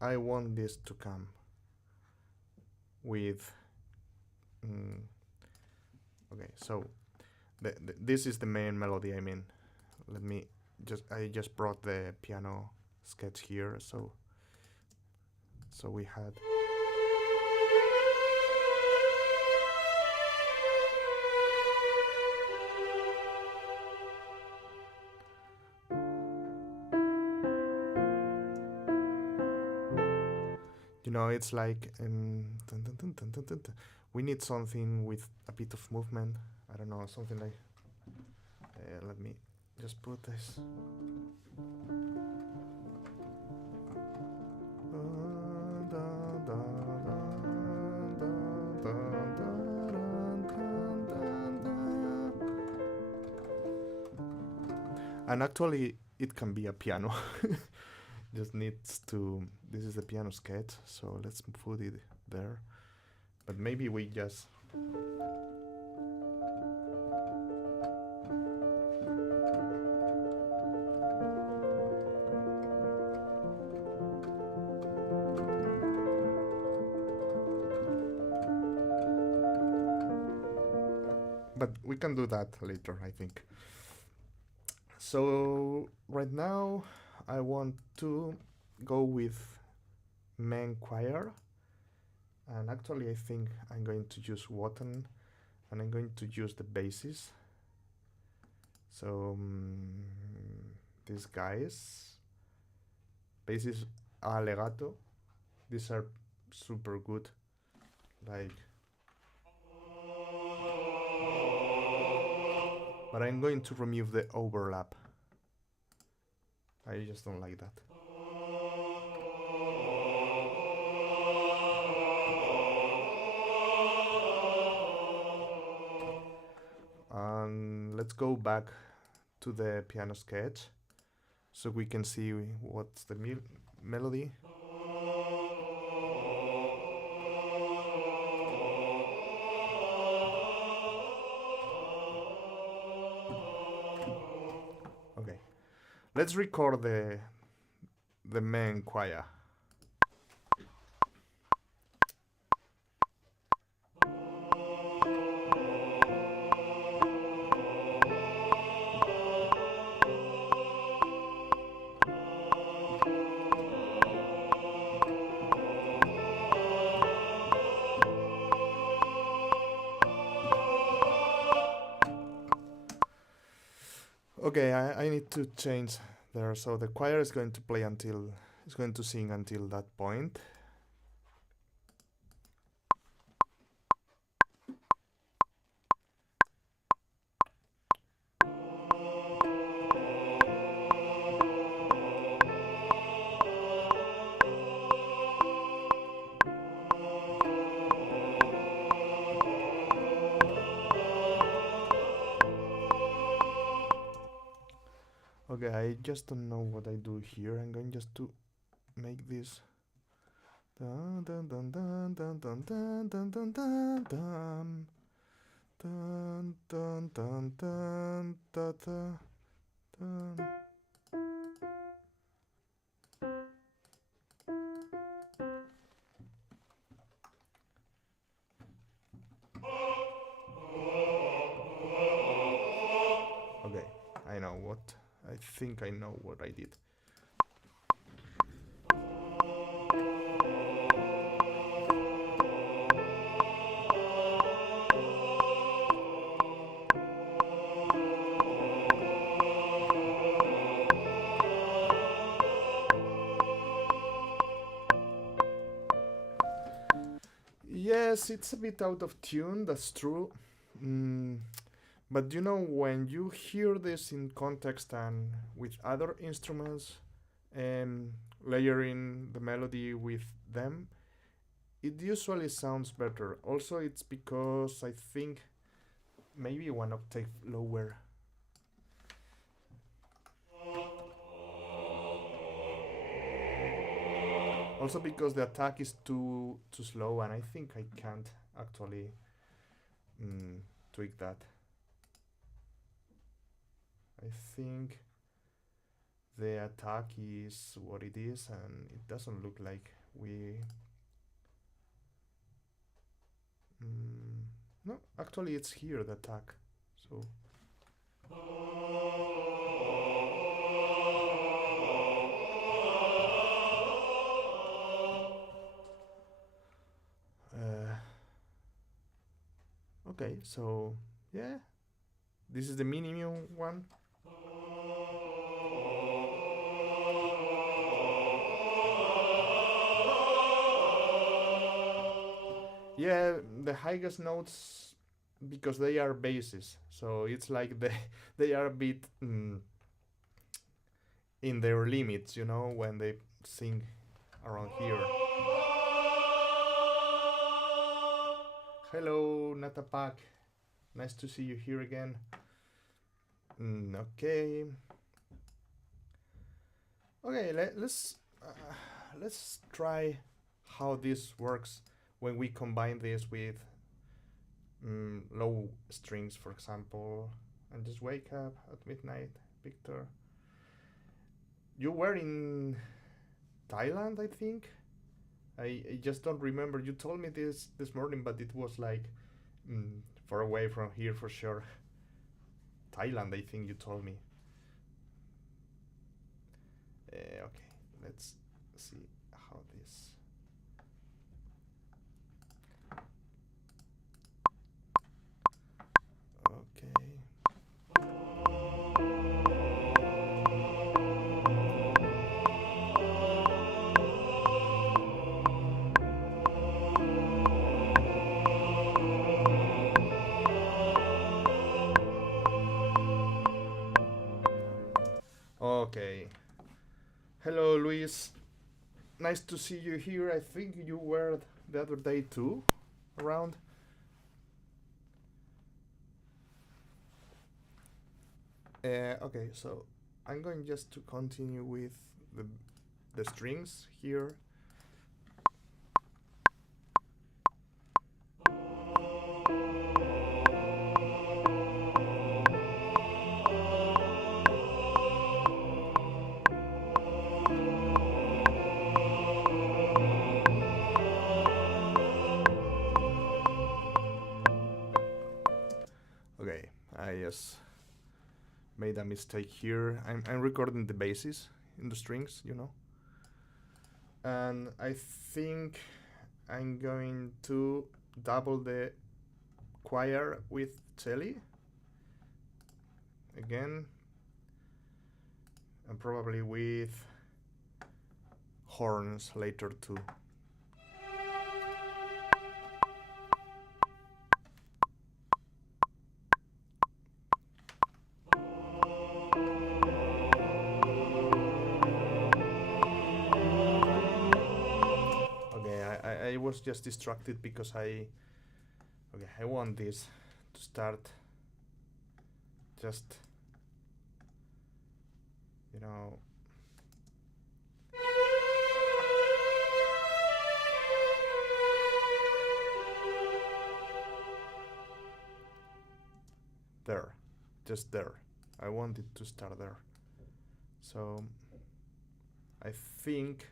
I want this to come with okay, so this is the main melody. I mean, let me I just brought the piano sketch here, so we had it's like we need something with a bit of movement. I don't know, something like let me just put this. And actually it can be a piano. Just needs to, this is the piano sketch, so let's put it there. But maybe we just but we can do that later, I think. So right now I want to go with main choir, and actually I think I'm going to use Wotan, and I'm going to use the basses. So these guys, basses a legato, these are super good, like, but I'm going to remove the overlap. I just don't like that. And let's go back to the piano sketch so we can see what's the melody. Okay, let's record the main choir. Okay, I need to change there. So the choir is going to play until, is going to sing until that point. Okay, I just don't know what I do here. I'm going just to make this. Dun dun dun dun dun dun dun dun dun dun dun dun dun dun dun dun dun. Okay, I know what. I think I know what I did. Yes, it's a bit out of tune, that's true. But when you hear this in context and with other instruments, and layering the melody with them, it usually sounds better. Also, it's because I think maybe one octave lower. Also because the attack is too slow, and I think I can't actually tweak that. I think the attack is what it is, and it doesn't look like we. No, actually, it's here the attack. So. Okay, so yeah, this is the minimum one. Yeah, the highest notes because they are basses, so it's like they are a bit in their limits, you know, when they sing around here. Hello, Natapak. Nice to see you here again. Okay. Okay, let's try how this works when we combine this with low strings, for example, and just wake up at midnight, Victor. You were in Thailand, I think. I just don't remember. You told me this morning, but it was like far away from here for sure. Thailand, I think you told me. Okay, let's see how this. Okay. Okay. Hello, Luis. Nice to see you here. I think you were the other day too, around. Okay, so I'm going just to continue with the strings here. Okay, I just made a mistake here. I'm recording the basses in the strings, you know. And I think I'm going to double the choir with cello again, and probably with horns later too. I was just distracted because I want this to start just, you know, there, just there. I want it to start there. So I think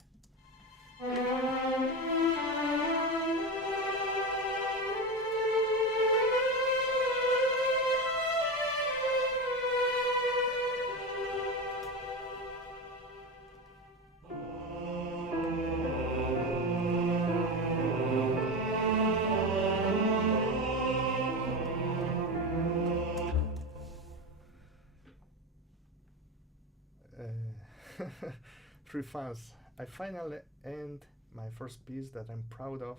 three fans. I finally end my first piece that I'm proud of.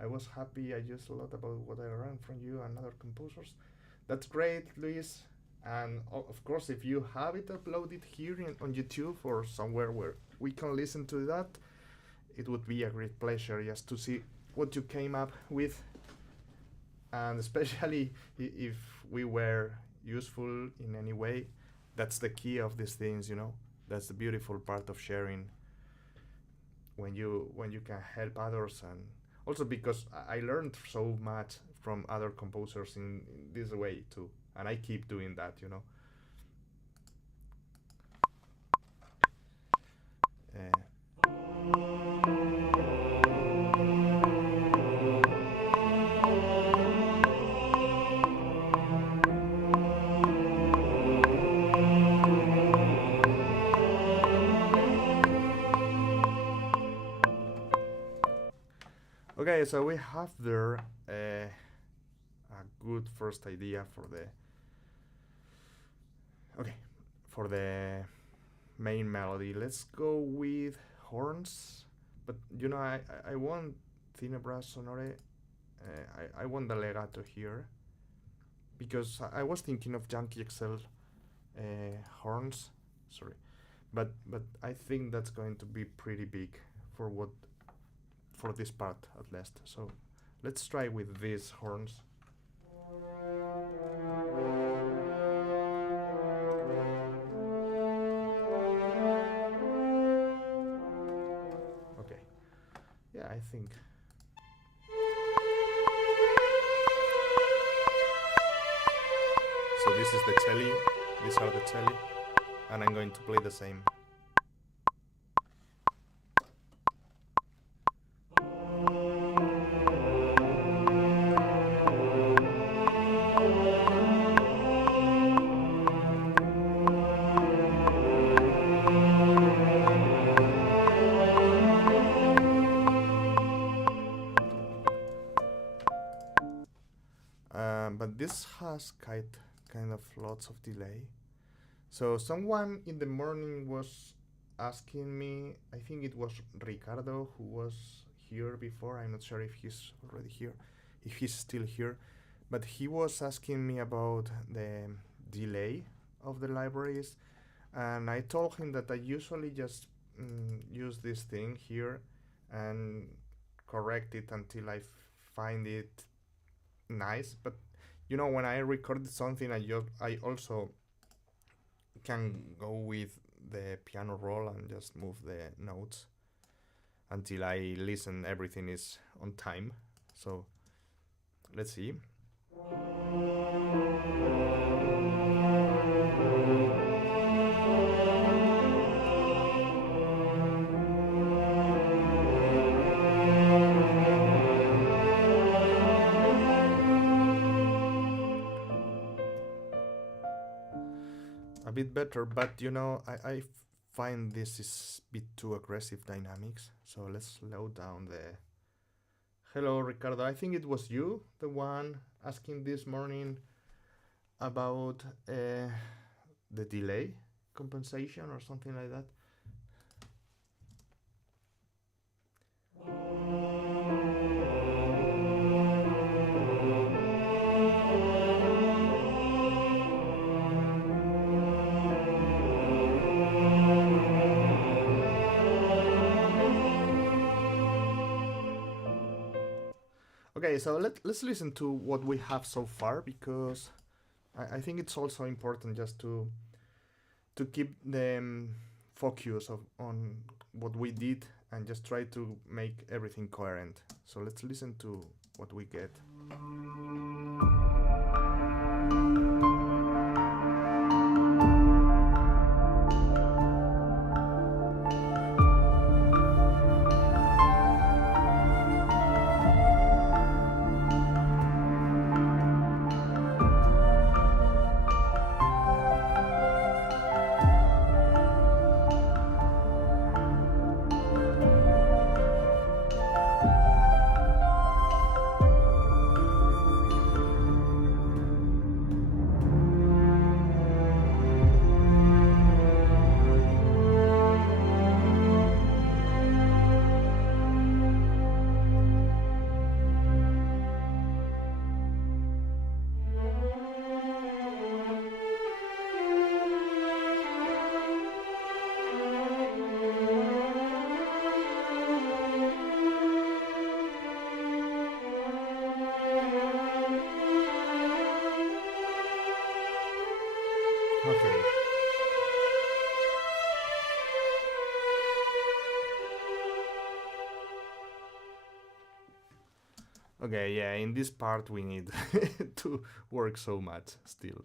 I was happy. I used a lot about what I learned from you and other composers. That's great, Luis. And of course, if you have it uploaded here on YouTube or somewhere where we can listen to that, it would be a great pleasure just to see what you came up with. And especially if we were useful in any way, that's the key of these things, you know. That's the beautiful part of sharing when you can help others, and also because I learned so much from other composers in this way too, and I keep doing that, you know. Okay, so we have there a good first idea for the okay for the main melody. Let's go with horns, but I want Cinebra Sonore. I want the legato here because I was thinking of Yankee XL horns. Sorry, but I think that's going to be pretty big for what for this part at least. So let's try with these horns. Okay, yeah, I think. So this is the cello, these are the cello, and I'm going to play the same. But this has kind of lots of delay. So someone in the morning was asking me, I think it was Ricardo who was here before. I'm not sure if he's already here, if he's still here, but he was asking me about the delay of the libraries, and I told him that I usually just use this thing here and correct it until I find it nice. But when I recorded something, I also can go with the piano roll and just move the notes until I listen everything is on time. So let's see. A bit better, but I find this is a bit too aggressive dynamics. So let's slow down the. Hello, Ricardo. I think it was you, the one asking this morning about the delay compensation or something like that. Okay, so let's listen to what we have so far, because I think it's also important just to keep the focus on what we did and just try to make everything coherent. So let's listen to what we get. Okay. Okay, yeah, in this part we need to work so much still.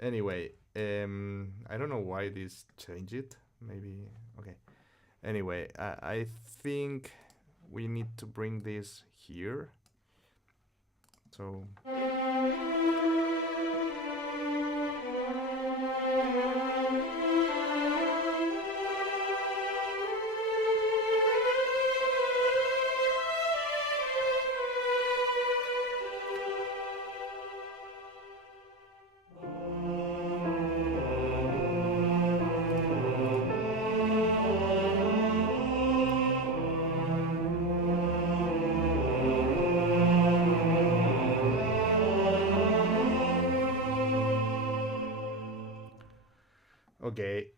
Anyway, I don't know why this changed it. Maybe, okay. Anyway, I think we need to bring this here. So okay,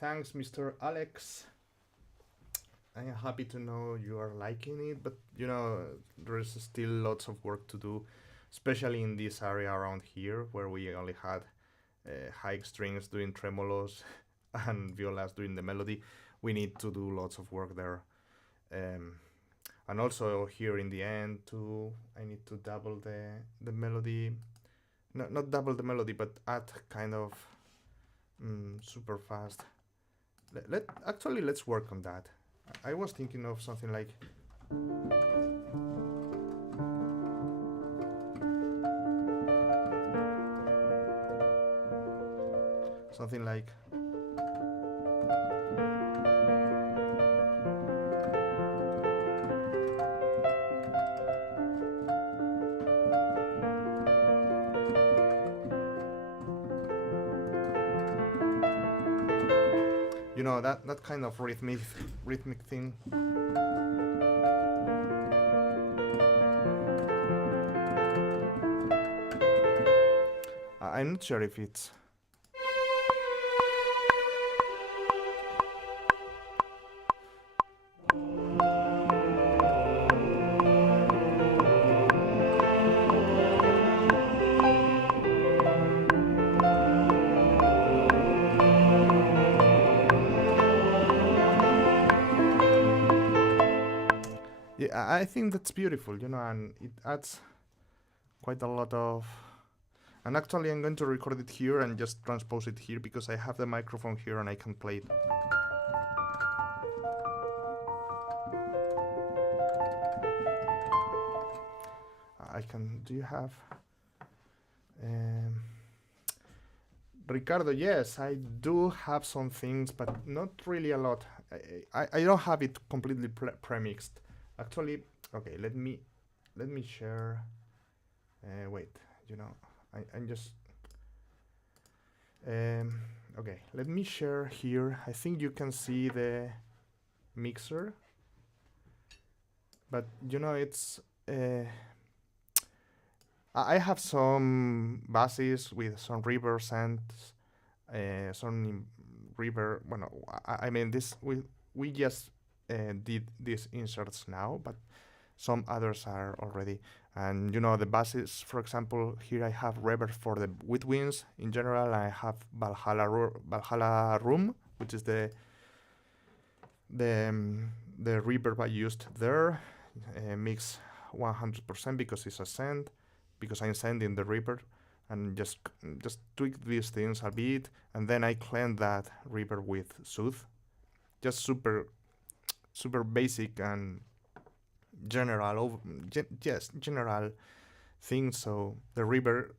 thanks, Mr. Alex. I'm happy to know you are liking it, but there's still lots of work to do, especially in this area around here where we only had high strings doing tremolos and violas doing the melody. We need to do lots of work there. Um, and also here in the end too, I need to double the melody. No, not double the melody, but add kind of super fast. Let's work on that. I was thinking of something like something like that kind of rhythmic thing. I'm not sure if it's yeah, I think that's beautiful, and it adds quite a lot of. And actually, I'm going to record it here and just transpose it here because I have the microphone here and I can play it. I can. Do you have? Ricardo, yes, I do have some things, but not really a lot. I don't have it completely premixed. Actually, okay, let me share. Wait, I'm just. Okay, let me share here. I think you can see the mixer, but it's. I have some basses with some reverbs and some reverb. Well, I mean this. We just did these inserts now, but some others are already. And the basses, for example, here I have reverb for the woodwinds. In general, I have Valhalla Room, which is the reverb I used there, mix 100% because it's a send, because I'm sending the reverb, and just tweak these things a bit, and then I cleanse that reverb with Soothe, just super basic and general general things. So the reverb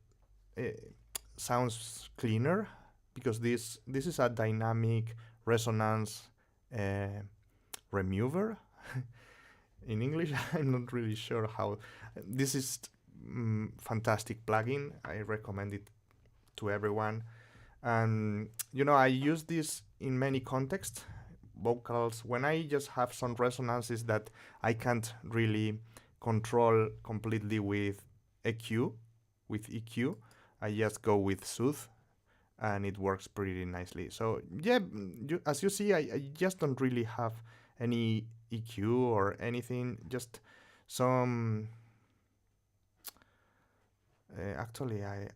sounds cleaner because this is a dynamic resonance remover. In English, I'm not really sure how. This is fantastic plugin. I recommend it to everyone. And I use this in many contexts. Vocals, when I just have some resonances that I can't really control completely with EQ, I just go with Soothe, and it works pretty nicely. So yeah, as you see, I just don't really have any EQ or anything, just some. Actually, I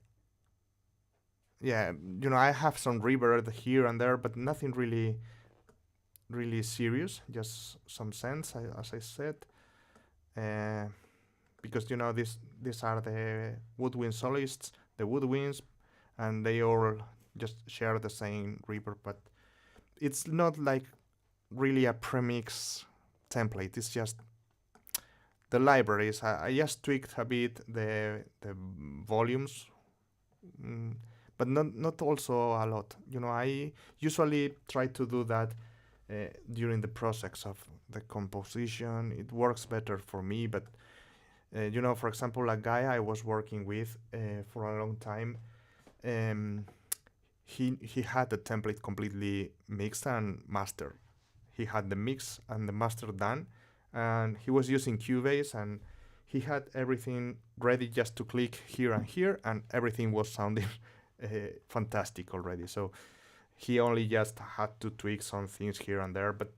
have some reverb here and there, but nothing really serious, just some sense, as I said, because these are the woodwind soloists, the woodwinds, and they all just share the same reverb, but it's not like really a premix template. It's just the libraries. I just tweaked a bit the volumes, mm, but not also a lot. I usually try to do that during the process of the composition. It works better for me, but for example, a guy I was working with for a long time, um, he had the template completely mixed and mastered. He had the mix and the master done, and he was using Cubase, and he had everything ready just to click here and here, and everything was sounding fantastic already. So he only just had to tweak some things here and there. But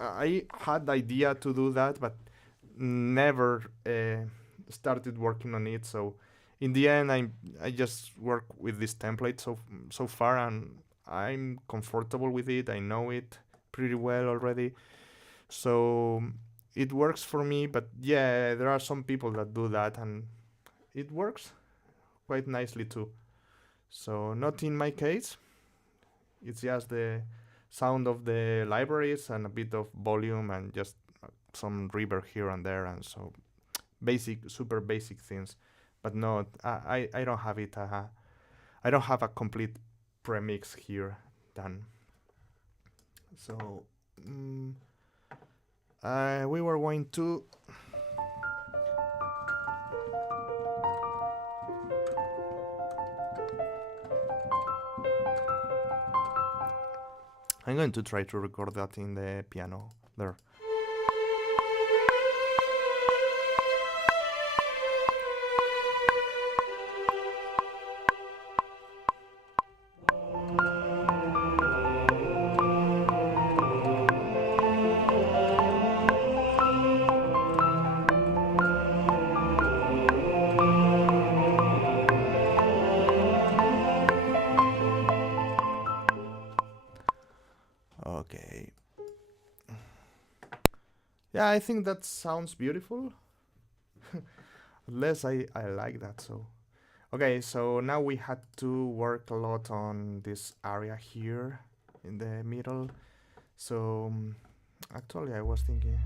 I had the idea to do that, but never started working on it. So in the end, I just work with this template so far, and I'm comfortable with it. I know it pretty well already, so it works for me. But yeah, there are some people that do that, and it works quite nicely too. So not in my case. It's just the sound of the libraries and a bit of volume and just some reverb here and there, and so super basic things. But no, I don't have it. I don't have a complete premix here done. So we were going to. I'm going to try to record that in the piano there. Okay. Yeah, I think that sounds beautiful. Unless I like that, so. Okay, so now we had to work a lot on this area here in the middle. So actually I was thinking.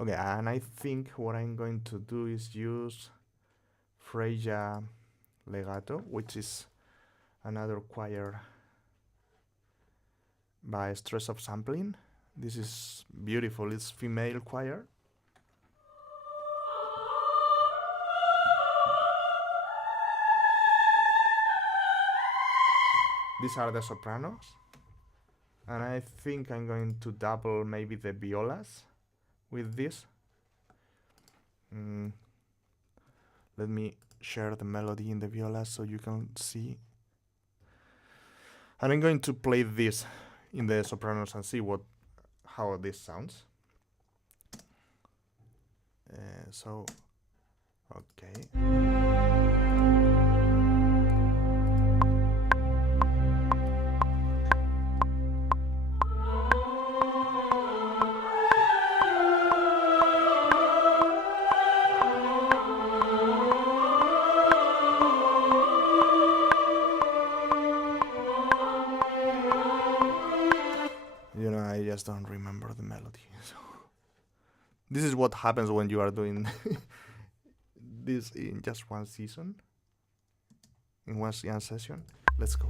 Okay, and I think what I'm going to do is use Freya Legato, which is another choir by Stress of Sampling. This is beautiful. It's female choir. These are the sopranos. And I think I'm going to double maybe the violas with this. Let me share the melody in the violas so you can see. And I'm going to play this in the sopranos and see how this sounds. Okay. I just don't remember the melody. So this is what happens when you are doing this in just one season, in one session. Let's go.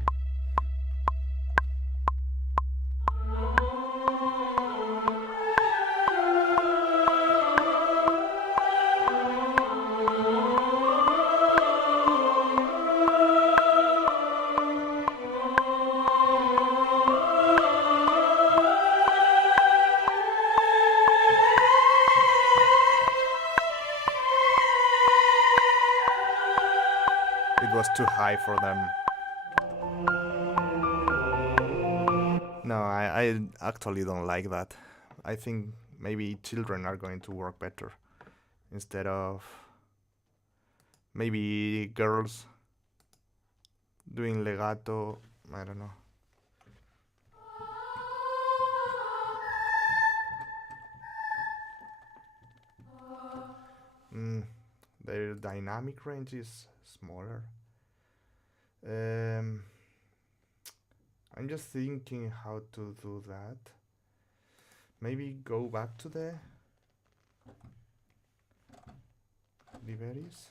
Too high for them. No, I actually don't like that. I think maybe children are going to work better instead of maybe girls doing legato. I don't know. Their dynamic range is smaller. I'm just thinking how to do that. Maybe go back to the liberties.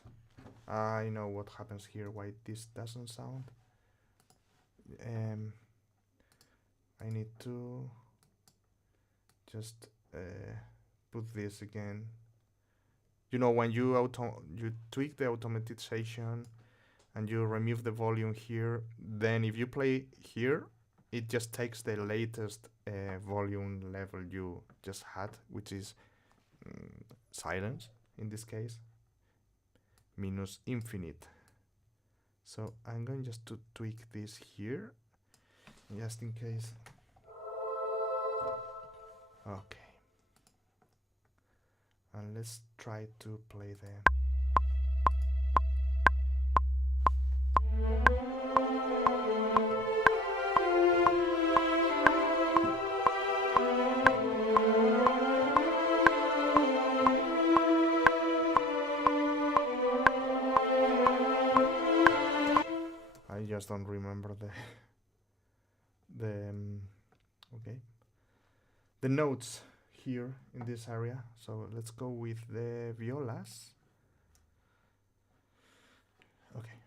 I know what happens here, why this doesn't sound. I need to just put this again. You know, when you tweak the automatization and you remove the volume here, then if you play here, it just takes the latest volume level you just had, which is silence in this case, minus infinite. So I'm going just to tweak this here, just in case. Okay. And let's try to play the... I just don't remember the notes here in this area. So let's go with the violas. Okay.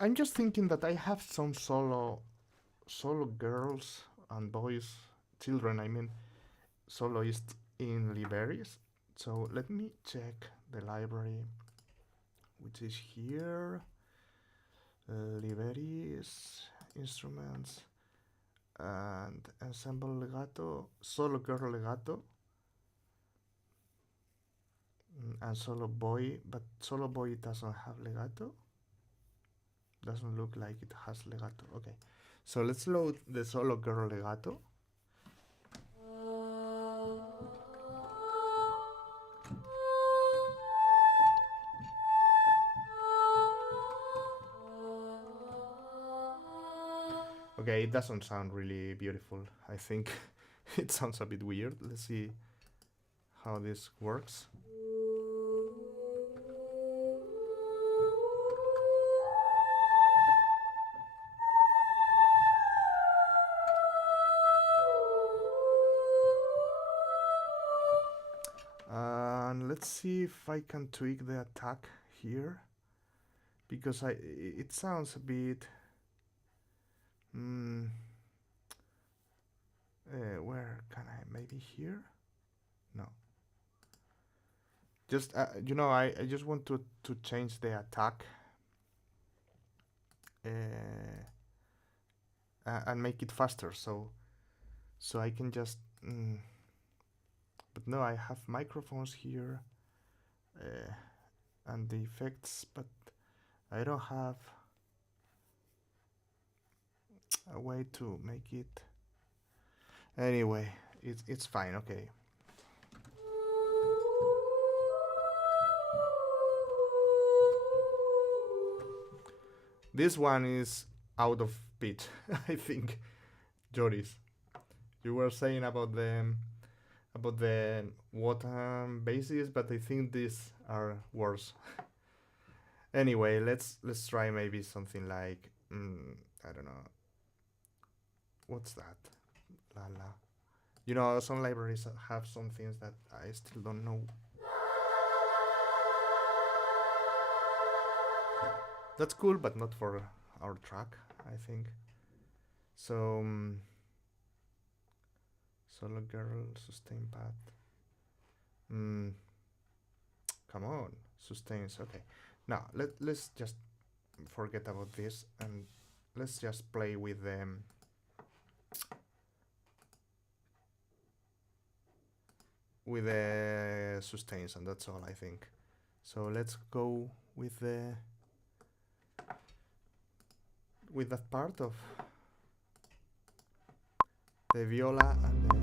I'm just thinking that I have some solo girls and boys, children, I mean, soloists in Liberis. So let me check the library, which is here. Liberis, instruments, and ensemble legato, solo girl legato, and solo boy, but solo boy doesn't have legato. Doesn't look like it has legato. Okay, so let's load the solo girl legato. Okay, it doesn't sound really beautiful. I think it sounds a bit weird. Let's see how this works. And let's see if I can tweak the attack here, because it sounds a bit... where can I? Maybe here? No. Just you know, I just want to change the attack and make it faster, so I can just. But no, I have microphones here and the effects, but I don't have a way to make it. Anyway, it's fine. Okay. This one is out of pitch, I think. Joris, you were saying about the water bases, but I think these are worse. Anyway, let's try maybe something like I don't know. What's that? La la. You know, some libraries have some things that I still don't know. That's cool, but not for our track, I think. So, solo girl, sustain path. Come on, sustains. Okay. Now let's just forget about this and let's just play with them. With the sustains, and that's all I think. So let's go with that part of the viola and the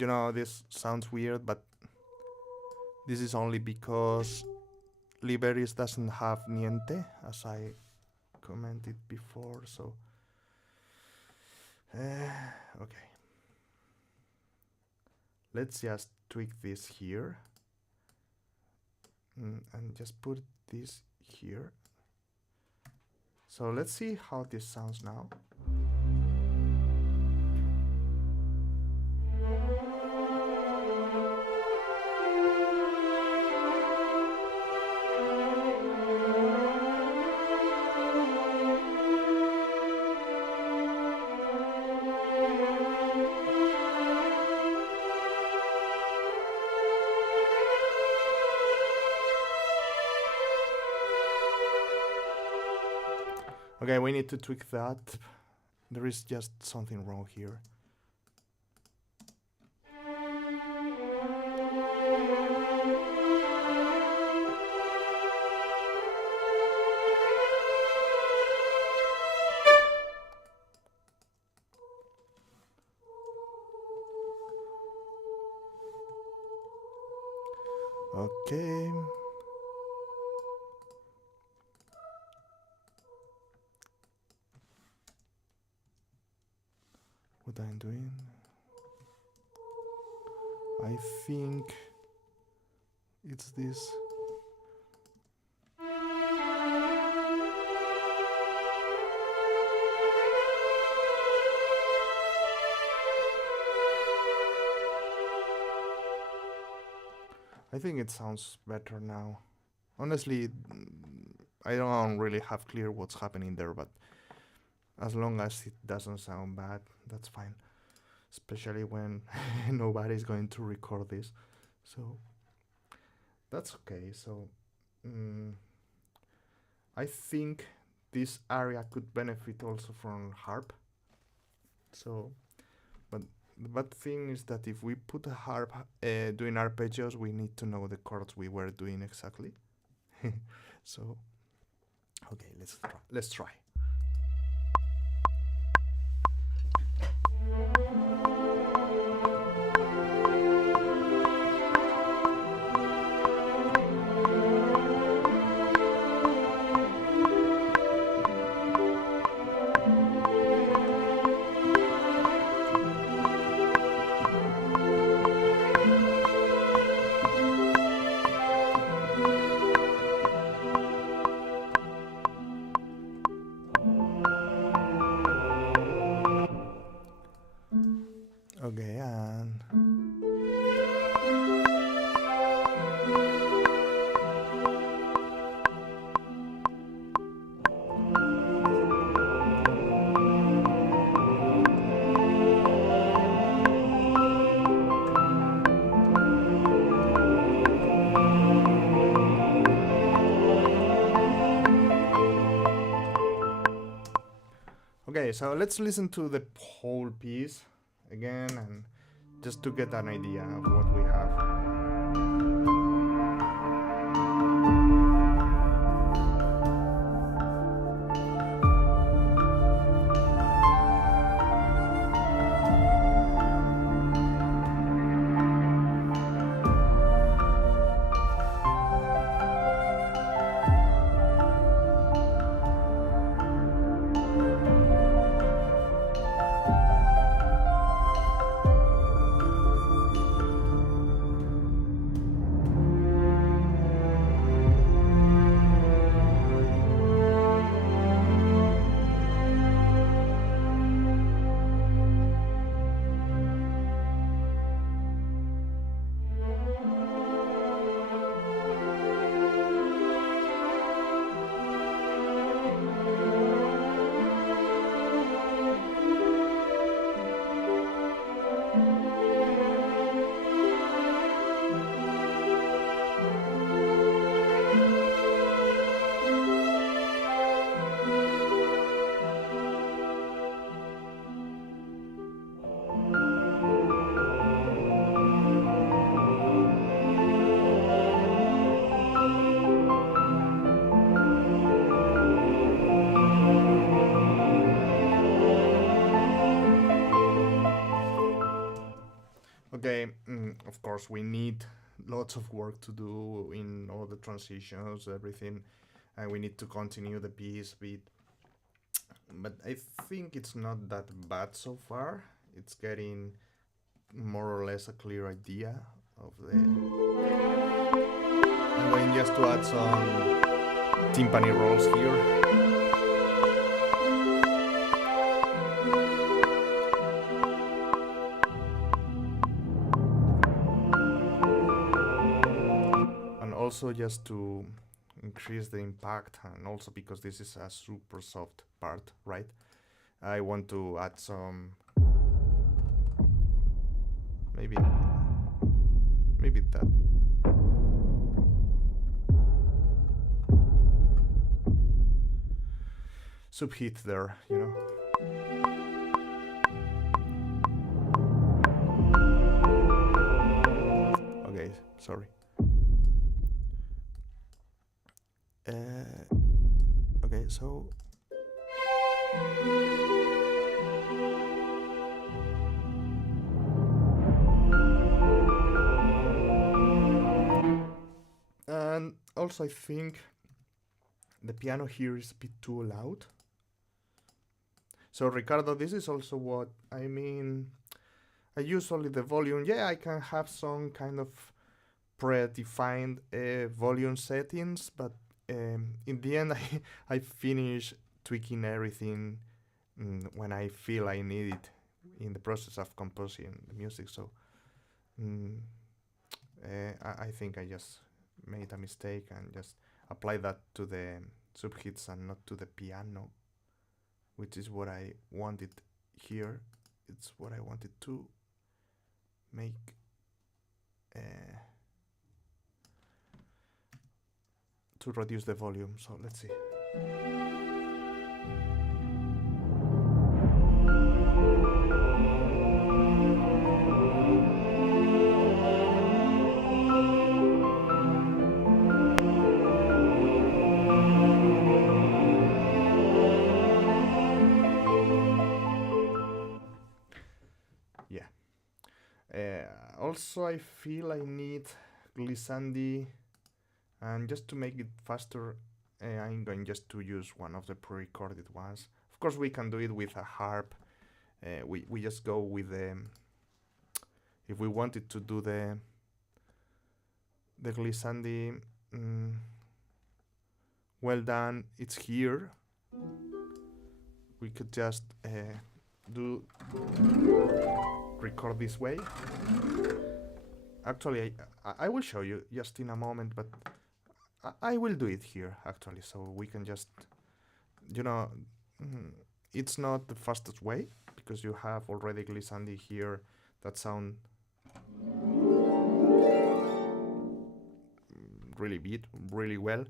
You know, this sounds weird, but this is only because Liberis doesn't have niente, as I commented before, so... okay. Let's just tweak this here. And just put this here. So let's see how this sounds now. Okay, we need to tweak that. There is just something wrong here. Okay. What I'm doing? I think it's this. I think it sounds better now. Honestly, I don't really have clear what's happening there, but as long as it doesn't sound bad, that's fine. Especially when nobody's going to record this. So that's okay. So I think this area could benefit also from harp. So, but the bad thing is that if we put a harp doing arpeggios, we need to know the chords we were doing exactly. So, okay, let's try. Okay, and okay, so let's listen to the whole piece again and just to get an idea of what we have. Okay, of course we need lots of work to do in all the transitions, everything, and we need to continue the piece bit. But I think it's not that bad so far. It's getting more or less a clear idea of the. I'm going just to add some timpani rolls here. And also just to increase the impact, and also because this is a super soft part, right? I want to add some maybe that subheat there, you know. Okay, sorry. Okay, so and also I think the piano here is a bit too loud. So Ricardo, this is also what I mean. I usually the volume, yeah, I can have some kind of predefined volume settings, but in the end I finish tweaking everything when I feel I need it in the process of composing the music. So I think I just made a mistake and just applied that to the subhits and not to the piano, which is what I wanted here. It's what I wanted to make to reduce the volume. So let's see. Also, I feel I need glissandi, and just to make it faster, I'm going just to use one of the pre-recorded ones. Of course, we can do it with a harp. We just go with the. If we wanted to do the glissandi, well done. It's here. We could just do record this way. Actually, I will show you just in a moment, but I will do it here actually, so we can just, you know, it's not the fastest way because you have already glissandi here that sound really well.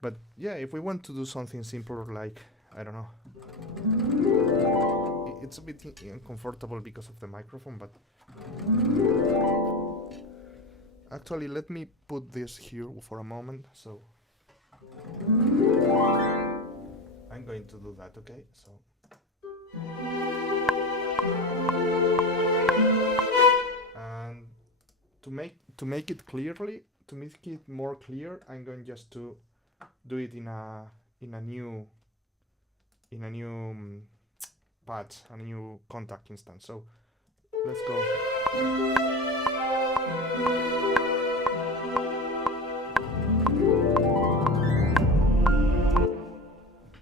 But yeah, if we want to do something simpler, like I don't know, it's a bit uncomfortable because of the microphone, but actually let me put this here for a moment. So I'm going to do that, okay? So and to make it more clear, I'm going just to do it in a new patch, a new contact instance. So let's go.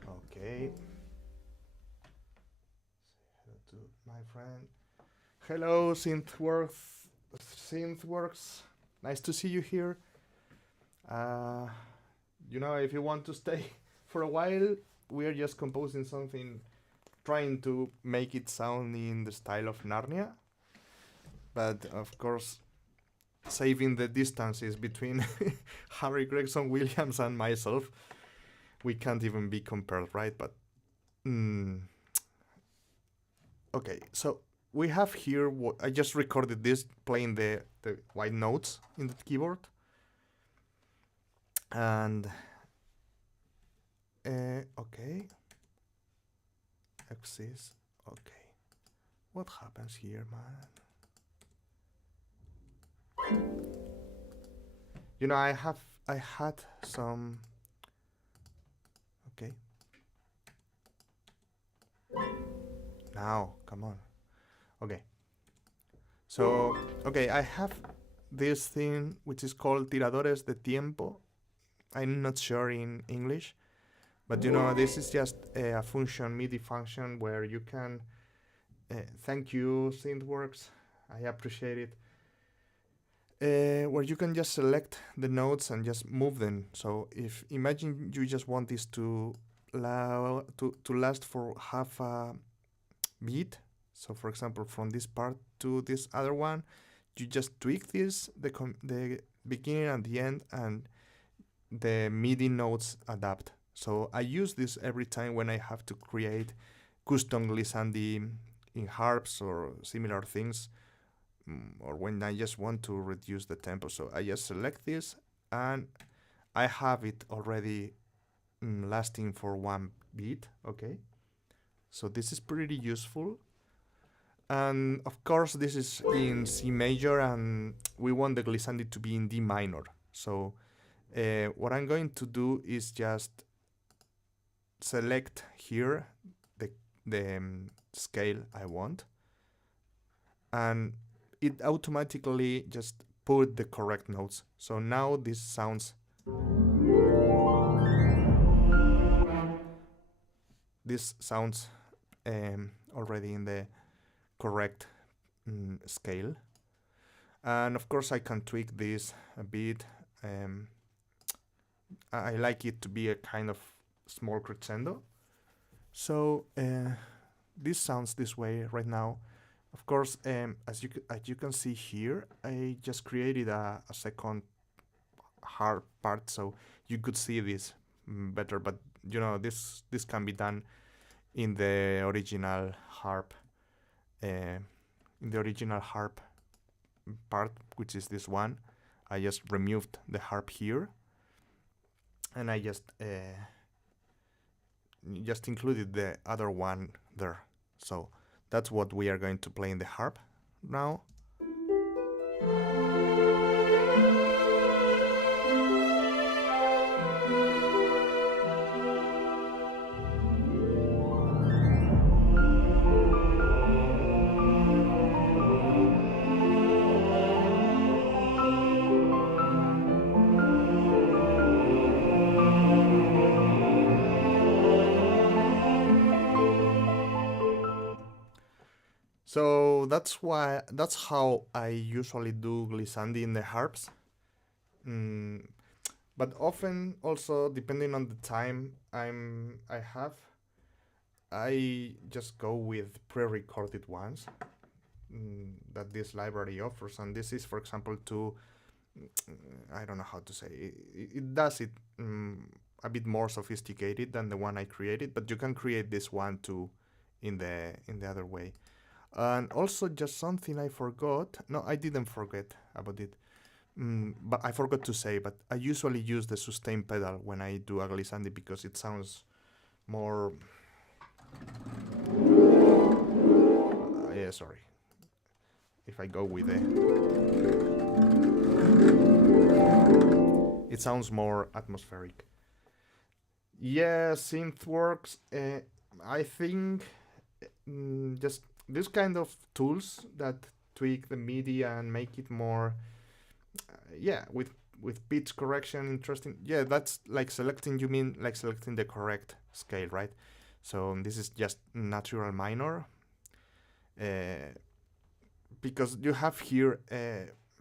Okay. Say hello to my friend. Hello, Synthworks. Nice to see you here. You know, if you want to stay for a while, we are just composing something, trying to make it sound in the style of Narnia. But of course, saving the distances between Harry Gregson Williams and myself, we can't even be compared, right? But okay, so we have here what I just recorded this playing the white notes in the keyboard, and okay, axis. Okay, what happens here, man? You know, I had some. Okay. Now, come on. Okay. So, okay, I have this thing which is called tiradores de tiempo. I'm not sure in English, but you know, this is just a function, MIDI function, where you can. Thank you, ThingWorks. I appreciate it. Where you can just select the notes and just move them. So if imagine you just want this to last for half a beat. So for example, from this part to this other one, you just tweak this, the beginning and the end, and the MIDI notes adapt. So I use this every time when I have to create custom glissandi in harps or similar things, or when I just want to reduce the tempo. So I just select this and I have it already lasting for one beat. Okay, so this is pretty useful. And of course this is in C major and we want the glissandi to be in D minor. So what I'm going to do is just select here the scale I want, and it automatically just put the correct notes. So now this sounds already in the correct scale. And of course I can tweak this a bit. I like it to be a kind of small crescendo. So this sounds this way right now. Of course, as you can see here, I just created a second harp part, so you could see this better. But you know, this can be done in the original harp, part, which is this one. I just removed the harp here, and I just included the other one there. So that's what we are going to play in the harp now. So that's how I usually do glissandi in the harps. But often also, depending on the time I just go with pre-recorded ones that this library offers. And this is, for example, I don't know how to say it does it a bit more sophisticated than the one I created, but you can create this one too in the other way. And also, just something I forgot. No, I didn't forget about it. But I forgot to say, but I usually use the sustain pedal when I do a glissandi because it sounds more... yeah, sorry. If I go with it sounds more atmospheric. Yeah, ThingWorks. I think just this kind of tools that tweak the MIDI and make it more, with pitch correction, interesting. Yeah, that's like selecting. You mean like selecting the correct scale, right? So this is just natural minor, because you have here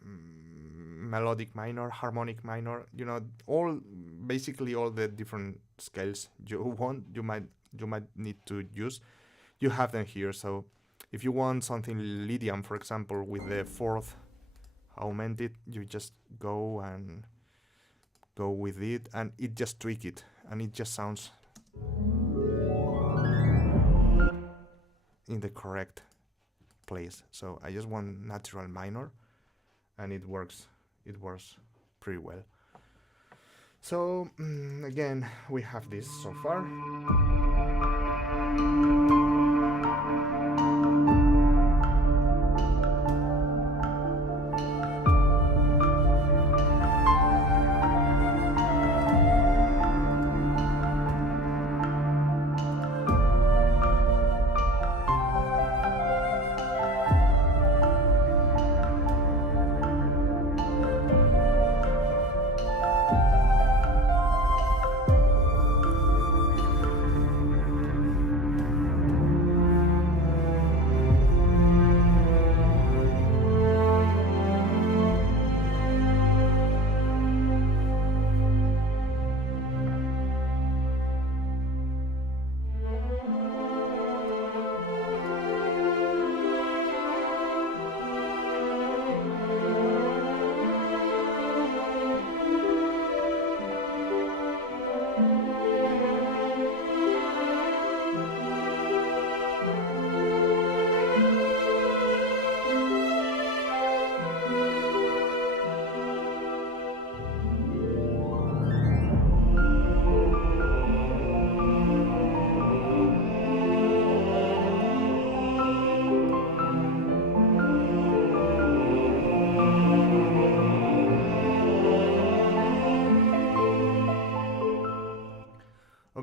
melodic minor, harmonic minor. You know, basically all the different scales you might need to use. You have them here. So if you want something Lydian, for example, with the fourth augmented, you just go with it, and it just tweak it, and it just sounds in the correct place. So I just want natural minor, and it works pretty well. So again, we have this so far.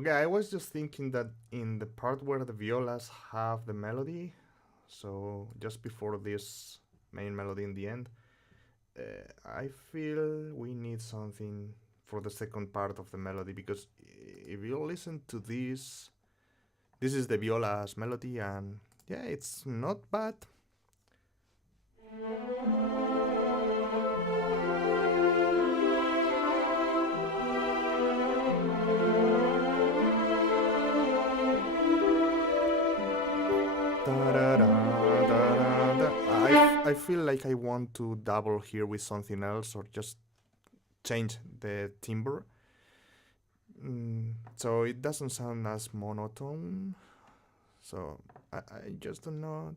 Okay, I was just thinking that in the part where the violas have the melody, so just before this main melody in the end, I feel we need something for the second part of the melody because if you listen to this is the viola's melody and yeah, it's not bad. I feel like I want to double here with something else or just change the timbre. So it doesn't sound as monotone. So I just don't know.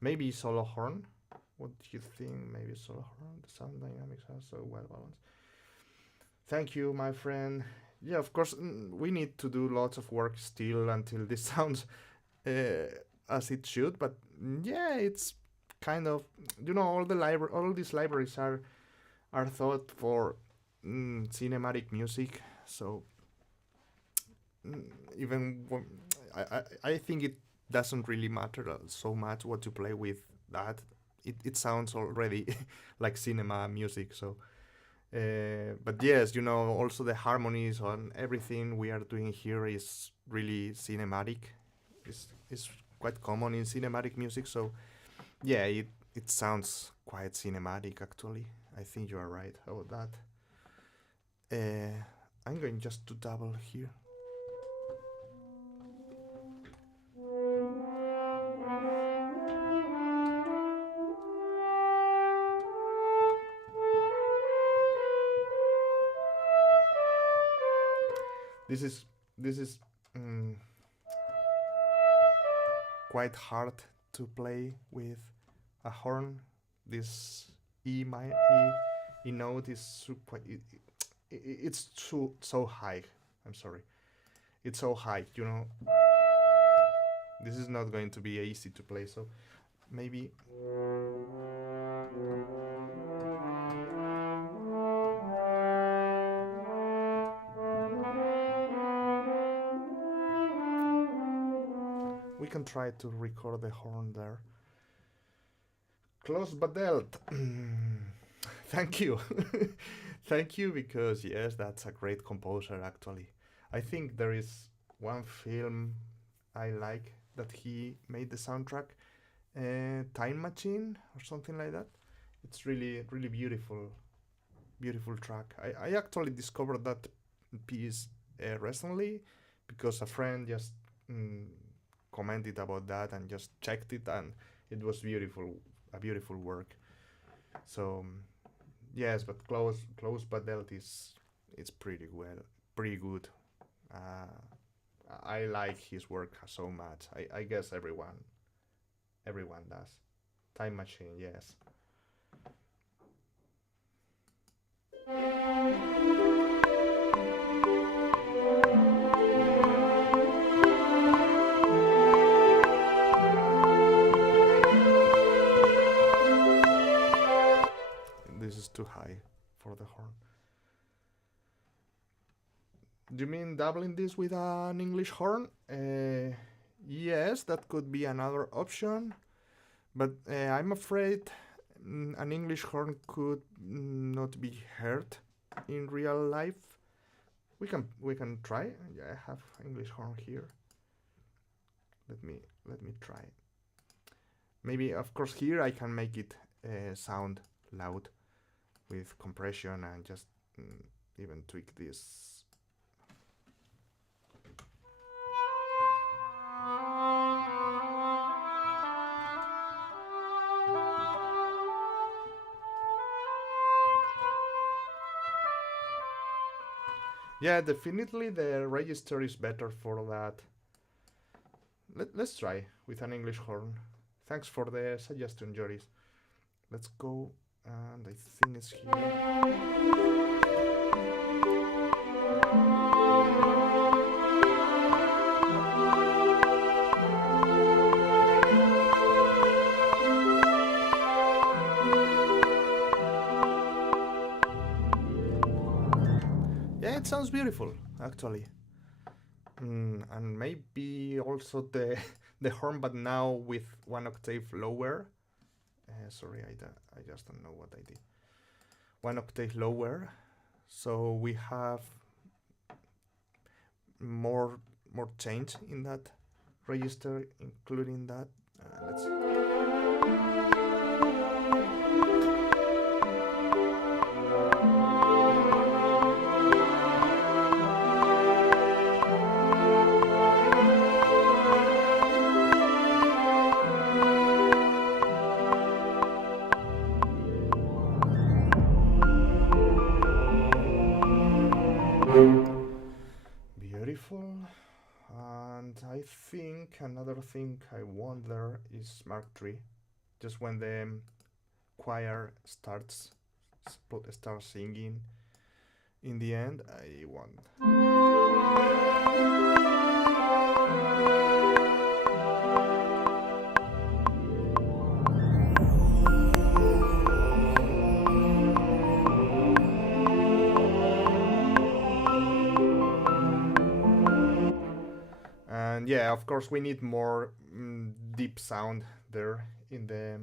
Maybe solo horn. What do you think? Maybe solo horn. The sound dynamics are so well balanced. Thank you, my friend. Yeah, of course, we need to do lots of work still until this sounds uh, as it should. But yeah, it's kind of all these libraries are thought for cinematic music. So mm, even I think it doesn't really matter so much what you play with that. It sounds already like cinema music. So, but yes, also the harmonies on everything we are doing here is really cinematic. It's quite common in cinematic music. So yeah, it sounds quite cinematic actually. I think you are right about that. I'm going just to double here. This is um, quite hard to play with a horn. This E note is it's so high. I'm sorry, it's so high. This is not going to be easy to play. So maybe we can try to record the horn there. Close but dealt. Thank you. Thank you because yes, that's a great composer actually. I think there is one film I like that he made the soundtrack, Time Machine or something like that. It's really beautiful track. I actually discovered that piece recently because a friend just mm, commented about that and just checked it and it was a beautiful work. So yes, but close but dealt is it's pretty good. Uh, I like his work so much. I guess everyone does. Time Machine, yes. This is too high for the horn. Do you mean doubling this with an English horn? Yes, that could be another option, but I'm afraid an English horn could not be heard in real life. We can try. Yeah, I have English horn here. Let me try. Maybe of course here I can make it sound loud with compression and just even tweak this. Yeah, definitely the register is better for that. Let's try with an English horn. Thanks for the suggestion, Joris. Let's go, and I think it's here. Yeah, it sounds beautiful, actually. And maybe also the the horn, but now with one octave lower. Sorry, I just don't know what I did. One octave lower, so we have more more change in that register, including that. Let's see. Beautiful. And I think another thing I want there is Mark III. Just when the choir starts singing in the end, I want. And yeah, of course, we need more deep sound there in the.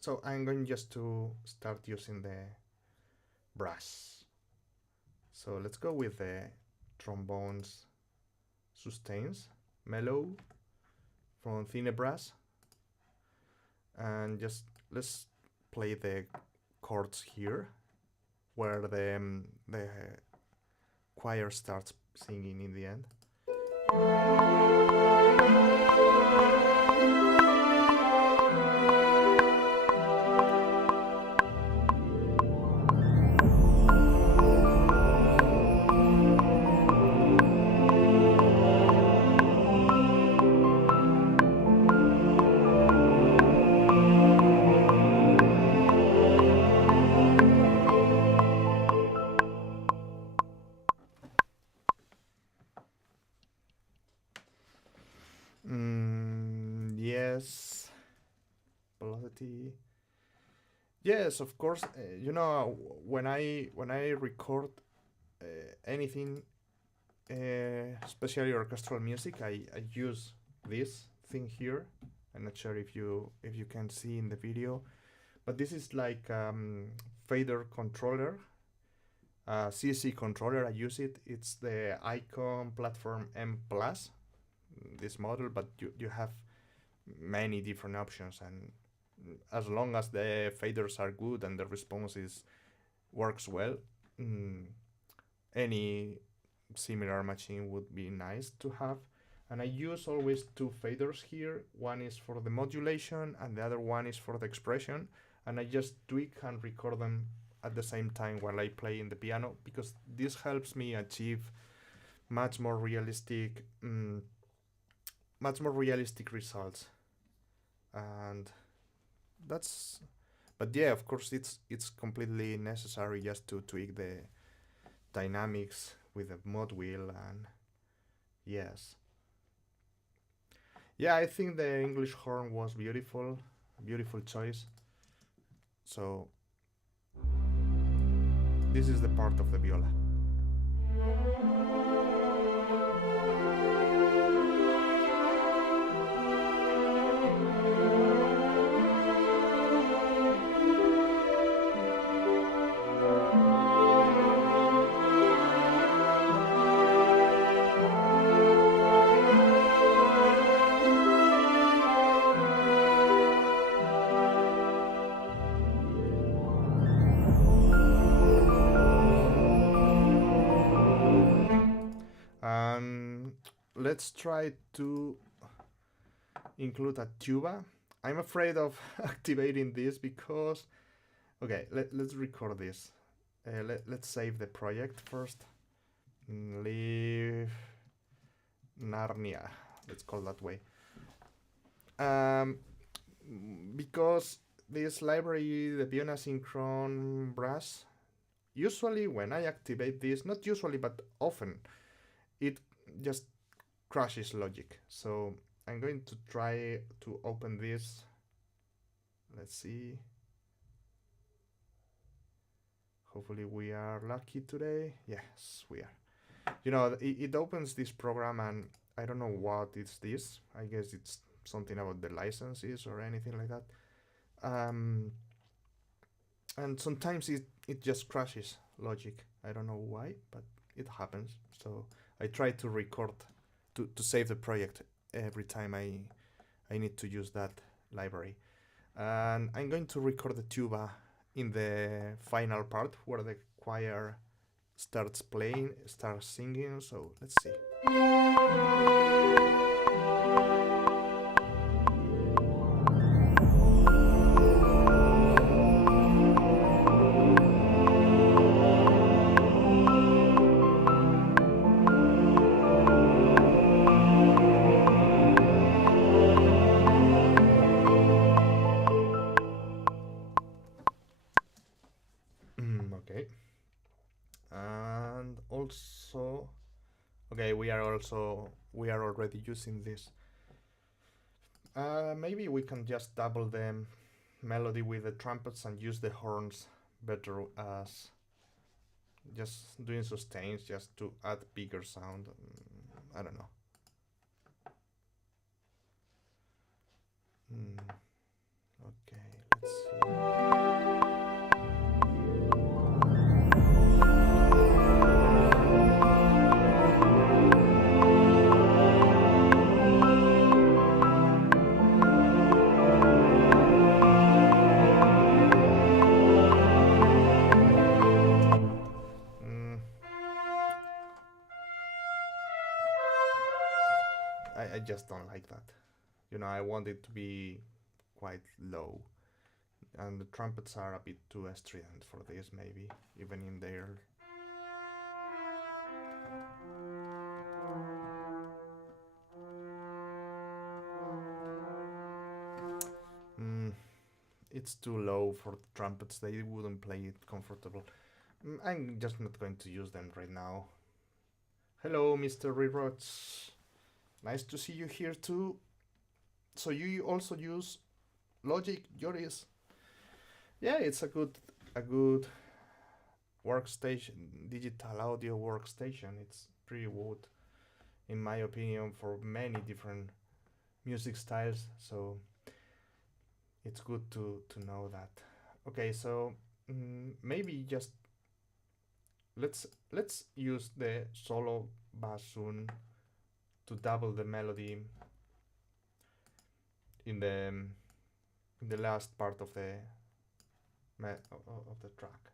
So I'm going just to start using the brass. So let's go with the trombones sustains mellow from thin brass, and just let's play the chords here where the choir starts singing in the end. Yes, velocity. Yes, of course. When I record anything, especially orchestral music, I use this thing here. I'm not sure if you can see in the video, but this is like fader controller, CC controller. I use it. It's the Icon Platform M Plus, this model, but you have many different options, and as long as the faders are good and the response works well, mm, any similar machine would be nice to have. And I use always two faders here. One is for the modulation and the other one is for the expression, and I just tweak and record them at the same time while I play in the piano, because this helps me achieve much more realistic much more realistic results. And that's but yeah, of course it's completely necessary just to tweak the dynamics with the mod wheel. And yes, yeah, I think the English horn was beautiful choice. So this is the part of the viola. Let's try to include a tuba. I'm afraid of activating this because... Okay, let's record this. Let's save the project first. Leave Narnia, let's call that way. Because this library, the Piano Synchron Brass, usually when I activate this, not usually but often, it just crashes logic. So I'm going to try to open this. Let's see. Hopefully we are lucky today. Yes, we are. it opens this program, and I don't know what is this. I guess it's something about the licenses or anything like that. Um, and sometimes it just crashes Logic. I don't know why, but it happens. So I try to record to save the project every time I need to use that library. And I'm going to record the tuba in the final part where the choir starts playing, starts singing. So let's see. Okay. And also, okay, we are already using this. Maybe we can just double the melody with the trumpets and use the horns better as just doing sustains just to add bigger sound. I don't know. Okay, let's see. Mm, I just don't like that. I want it to be quite low, and the trumpets are a bit too strident for this, maybe, even in their. Mm, it's too low for the trumpets, they wouldn't play it comfortable. I'm just not going to use them right now. Hello, Mr. Rerots. Nice to see you here too. So you also use Logic, Joris? Yeah, it's a good workstation, digital audio workstation. It's pretty good, in my opinion, for many different music styles. So it's good to know that. Okay, so maybe just let's use the solo bassoon to double the melody in the last part of the track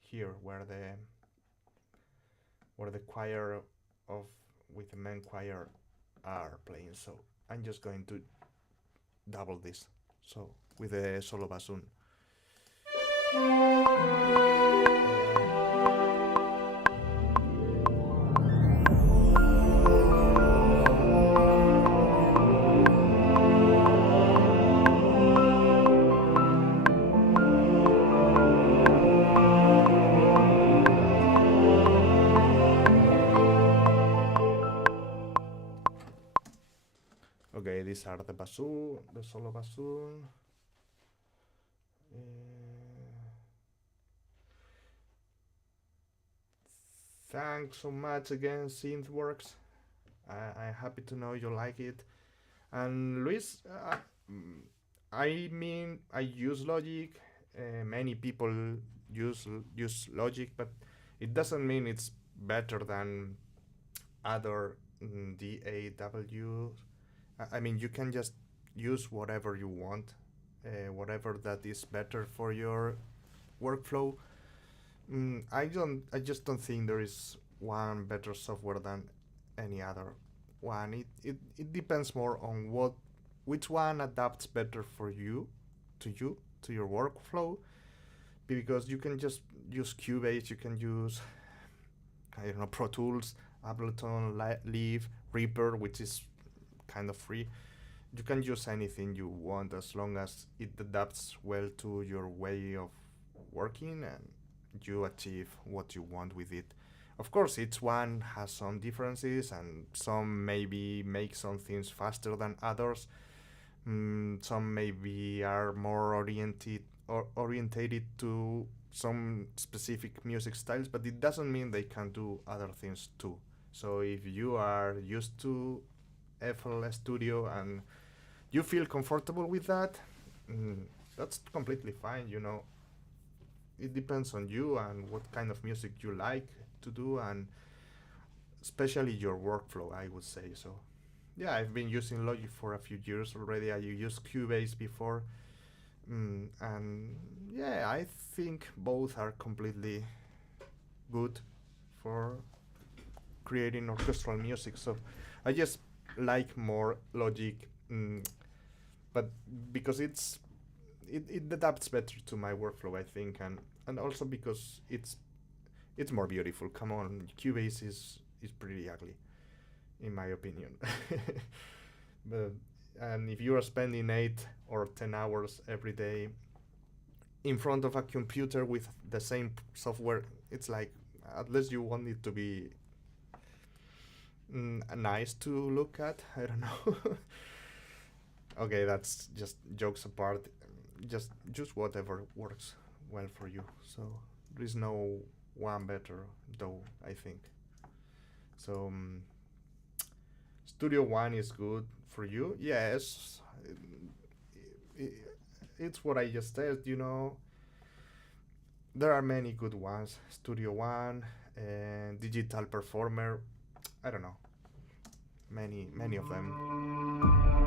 here, where the choir of with the main choir are playing. So I'm just going to double this, so with the solo bassoon. Okay, these are the bassoon, the solo bassoon. Thanks so much again, Synthworks. I'm happy to know you like it. And Luis, I mean, I use Logic. Many people use Logic, but it doesn't mean it's better than other DAW. I mean, you can just use whatever you want, whatever that is better for your workflow. I just don't think there is one better software than any other one. It depends more on which one adapts better for to your workflow, because you can just use Cubase, you can use, I don't know, Pro Tools, Ableton, Live, Reaper, which is kind of free. You can use anything you want as long as it adapts well to your way of working and you achieve what you want with it. Of course, each one has some differences, and some maybe make some things faster than others. Some maybe are more orientated to some specific music styles, but it doesn't mean they can do other things too. So if you are used to FL Studio and you feel comfortable with that, mm, that's completely fine. It depends on you and what kind of music you like to do, and especially your workflow, I would say. So yeah, I've been using Logic for a few years already. I used Cubase before, and yeah, I think both are completely good for creating orchestral music. So I just like more Logic, but because it adapts better to my workflow, I think, and also because it's more beautiful. Come on, Cubase is pretty ugly, in my opinion. But and if you are spending 8 or 10 hours every day in front of a computer with the same software, it's like at least you want it to be nice to look at. I don't know. Okay, that's just jokes apart. Just whatever works well for you. So there is no one better, though, I think. So Studio One is good for you. Yes, i- it's what I just said. There are many good ones. Studio One and Digital Performer. I don't know. Many of them.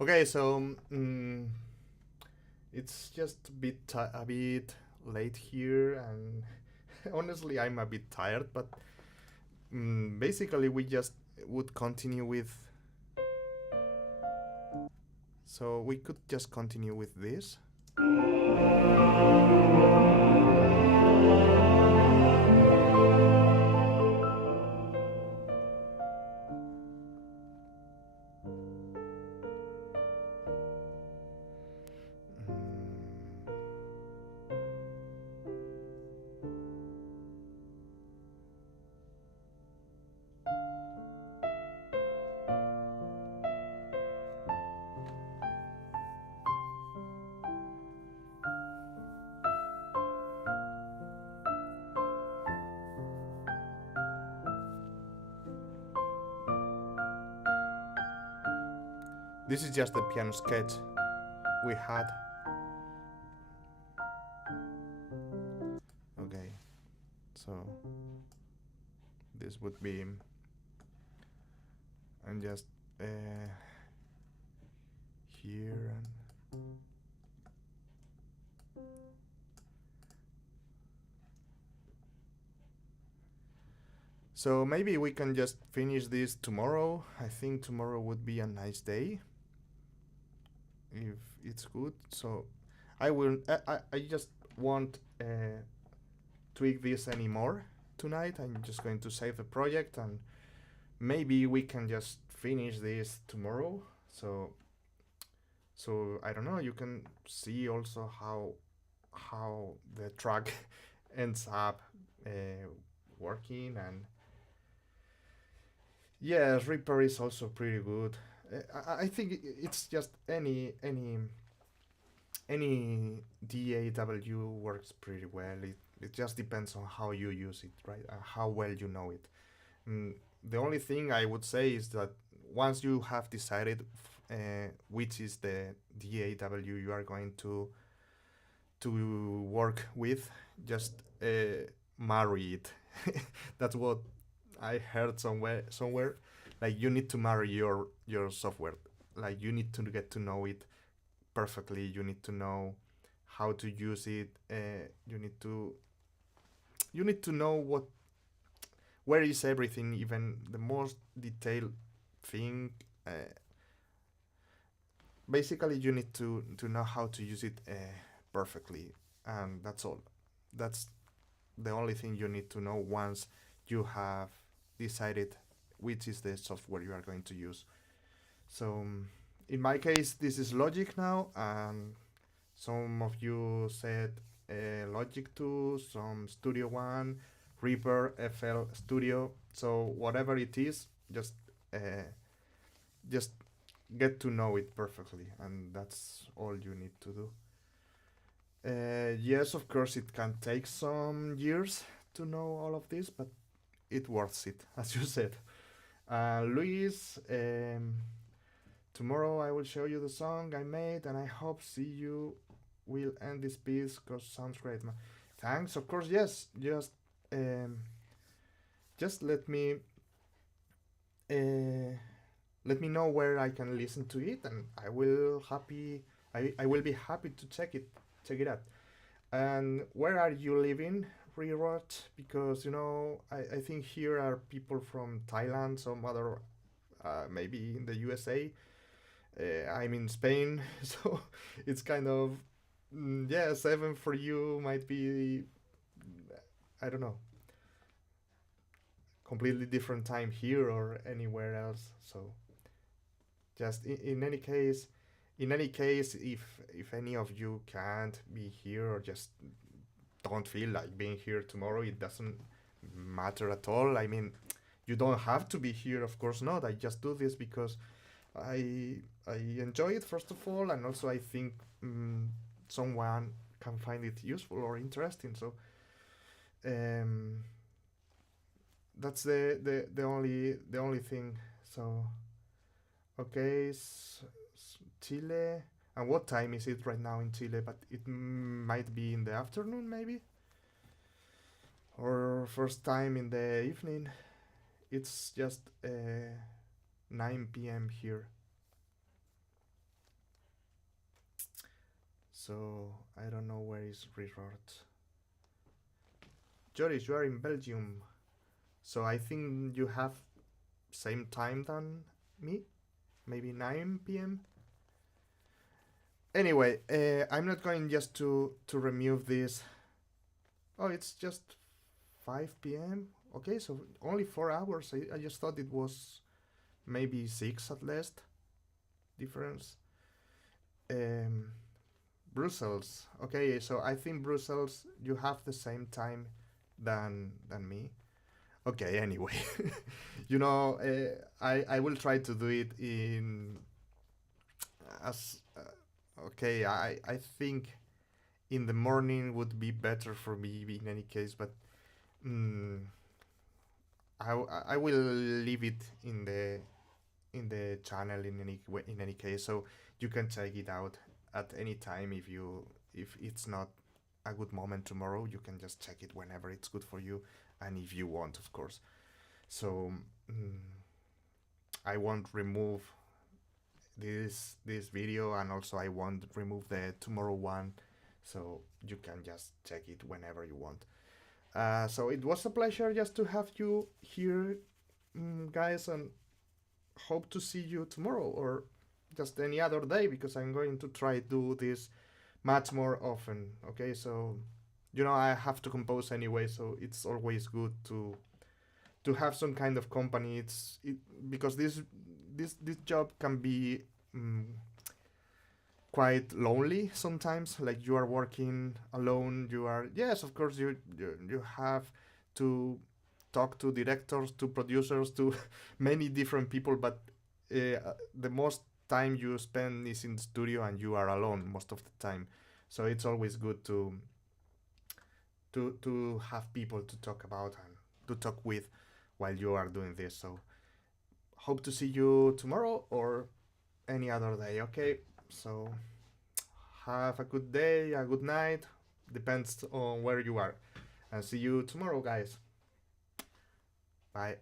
Okay, so it's just a bit late here, and honestly, I'm a bit tired. But basically, we just would continue with. So we could just continue with this. Mm, This is just the piano sketch we had. Okay, so this would be. I'm just uh, here and. So maybe we can just finish this tomorrow. I think tomorrow would be a nice day if it's good. So I will. I just won't tweak this anymore tonight. I'm just going to save the project, and maybe we can just finish this tomorrow. So I don't know. You can see also how the track ends up working. And yes, Reaper is also pretty good. I think it's just any DAW works pretty well. It just depends on how you use it, right? How well you know it. Mm, the only thing I would say is that once you have decided which is the DAW you are going to work with, just marry it. That's what I heard somewhere. Somewhere, like you need to marry your software. Like you need to get to know it perfectly. You need to know how to use it. You need to know where is everything, even the most detailed thing. Basically, you need to know how to use it perfectly, and that's all. That's the only thing you need to know once you have decided which is the software you are going to use. So, in my case, this is Logic now, and some of you said Logic 2, some Studio One, Reaper, FL Studio. So whatever it is, just get to know it perfectly, and that's all you need to do. Yes, of course, it can take some years to know all of this, but it worth it, as you said. Luis, tomorrow I will show you the song I made, and I hope see you will end this piece because sounds great, man. Thanks, of course, yes. Um, just uh, let me know where I can listen to it, and I will be happy to check it out. And where are you living, Rerot? Because I think here are people from Thailand, some other maybe in the USA. I'm in Spain, so it's kind of yeah, 7 for you might be, I don't know, completely different time here or anywhere else. So just in any case, if any of you can't be here or just don't feel like being here tomorrow, it doesn't matter at all. I mean, you don't have to be here, of course not. I just do this because I I enjoy it first of all, and also I think someone can find it useful or interesting. So um, that's the only thing. So okay, Chile. And what time is it right now in Chile? But it might be in the afternoon, maybe, or first time in the evening. It's just 9 p.m. here. So I don't know where is Resort. Joris, you are in Belgium. So I think you have same time than me. Maybe 9 p.m. Anyway, I'm not going just to remove this. Oh, it's just 5 p.m. Okay, so only 4 hours. I just thought it was maybe six at least difference. Um, Brussels. Okay, so I think Brussels you have the same time than me. Okay, anyway, I will try to do it in as okay. I think in the morning would be better for me in any case, but mm, I will leave it in the channel in any case, so you can check it out at any time. If it's not a good moment tomorrow, you can just check it whenever it's good for you, and if you want, of course. So mm, I won't remove this video, and also I won't remove the tomorrow one, so you can just check it whenever you want. So it was a pleasure just to have you here, guys, and hope to see you tomorrow or just any other day, because I'm going to try to do this much more often. Okay, so I have to compose anyway, so it's always good to have some kind of company. Because this job can be quite lonely sometimes. Like you are working alone. You are, yes, of course, you have to talk to directors, to producers, to many different people, but the most time you spend is in the studio and you are alone most of the time. So it's always good to have people to talk about and to talk with while you are doing this. So hope to see you tomorrow or any other day. Okay, so have a good day, a good night. Depends on where you are. And see you tomorrow, guys. Bye.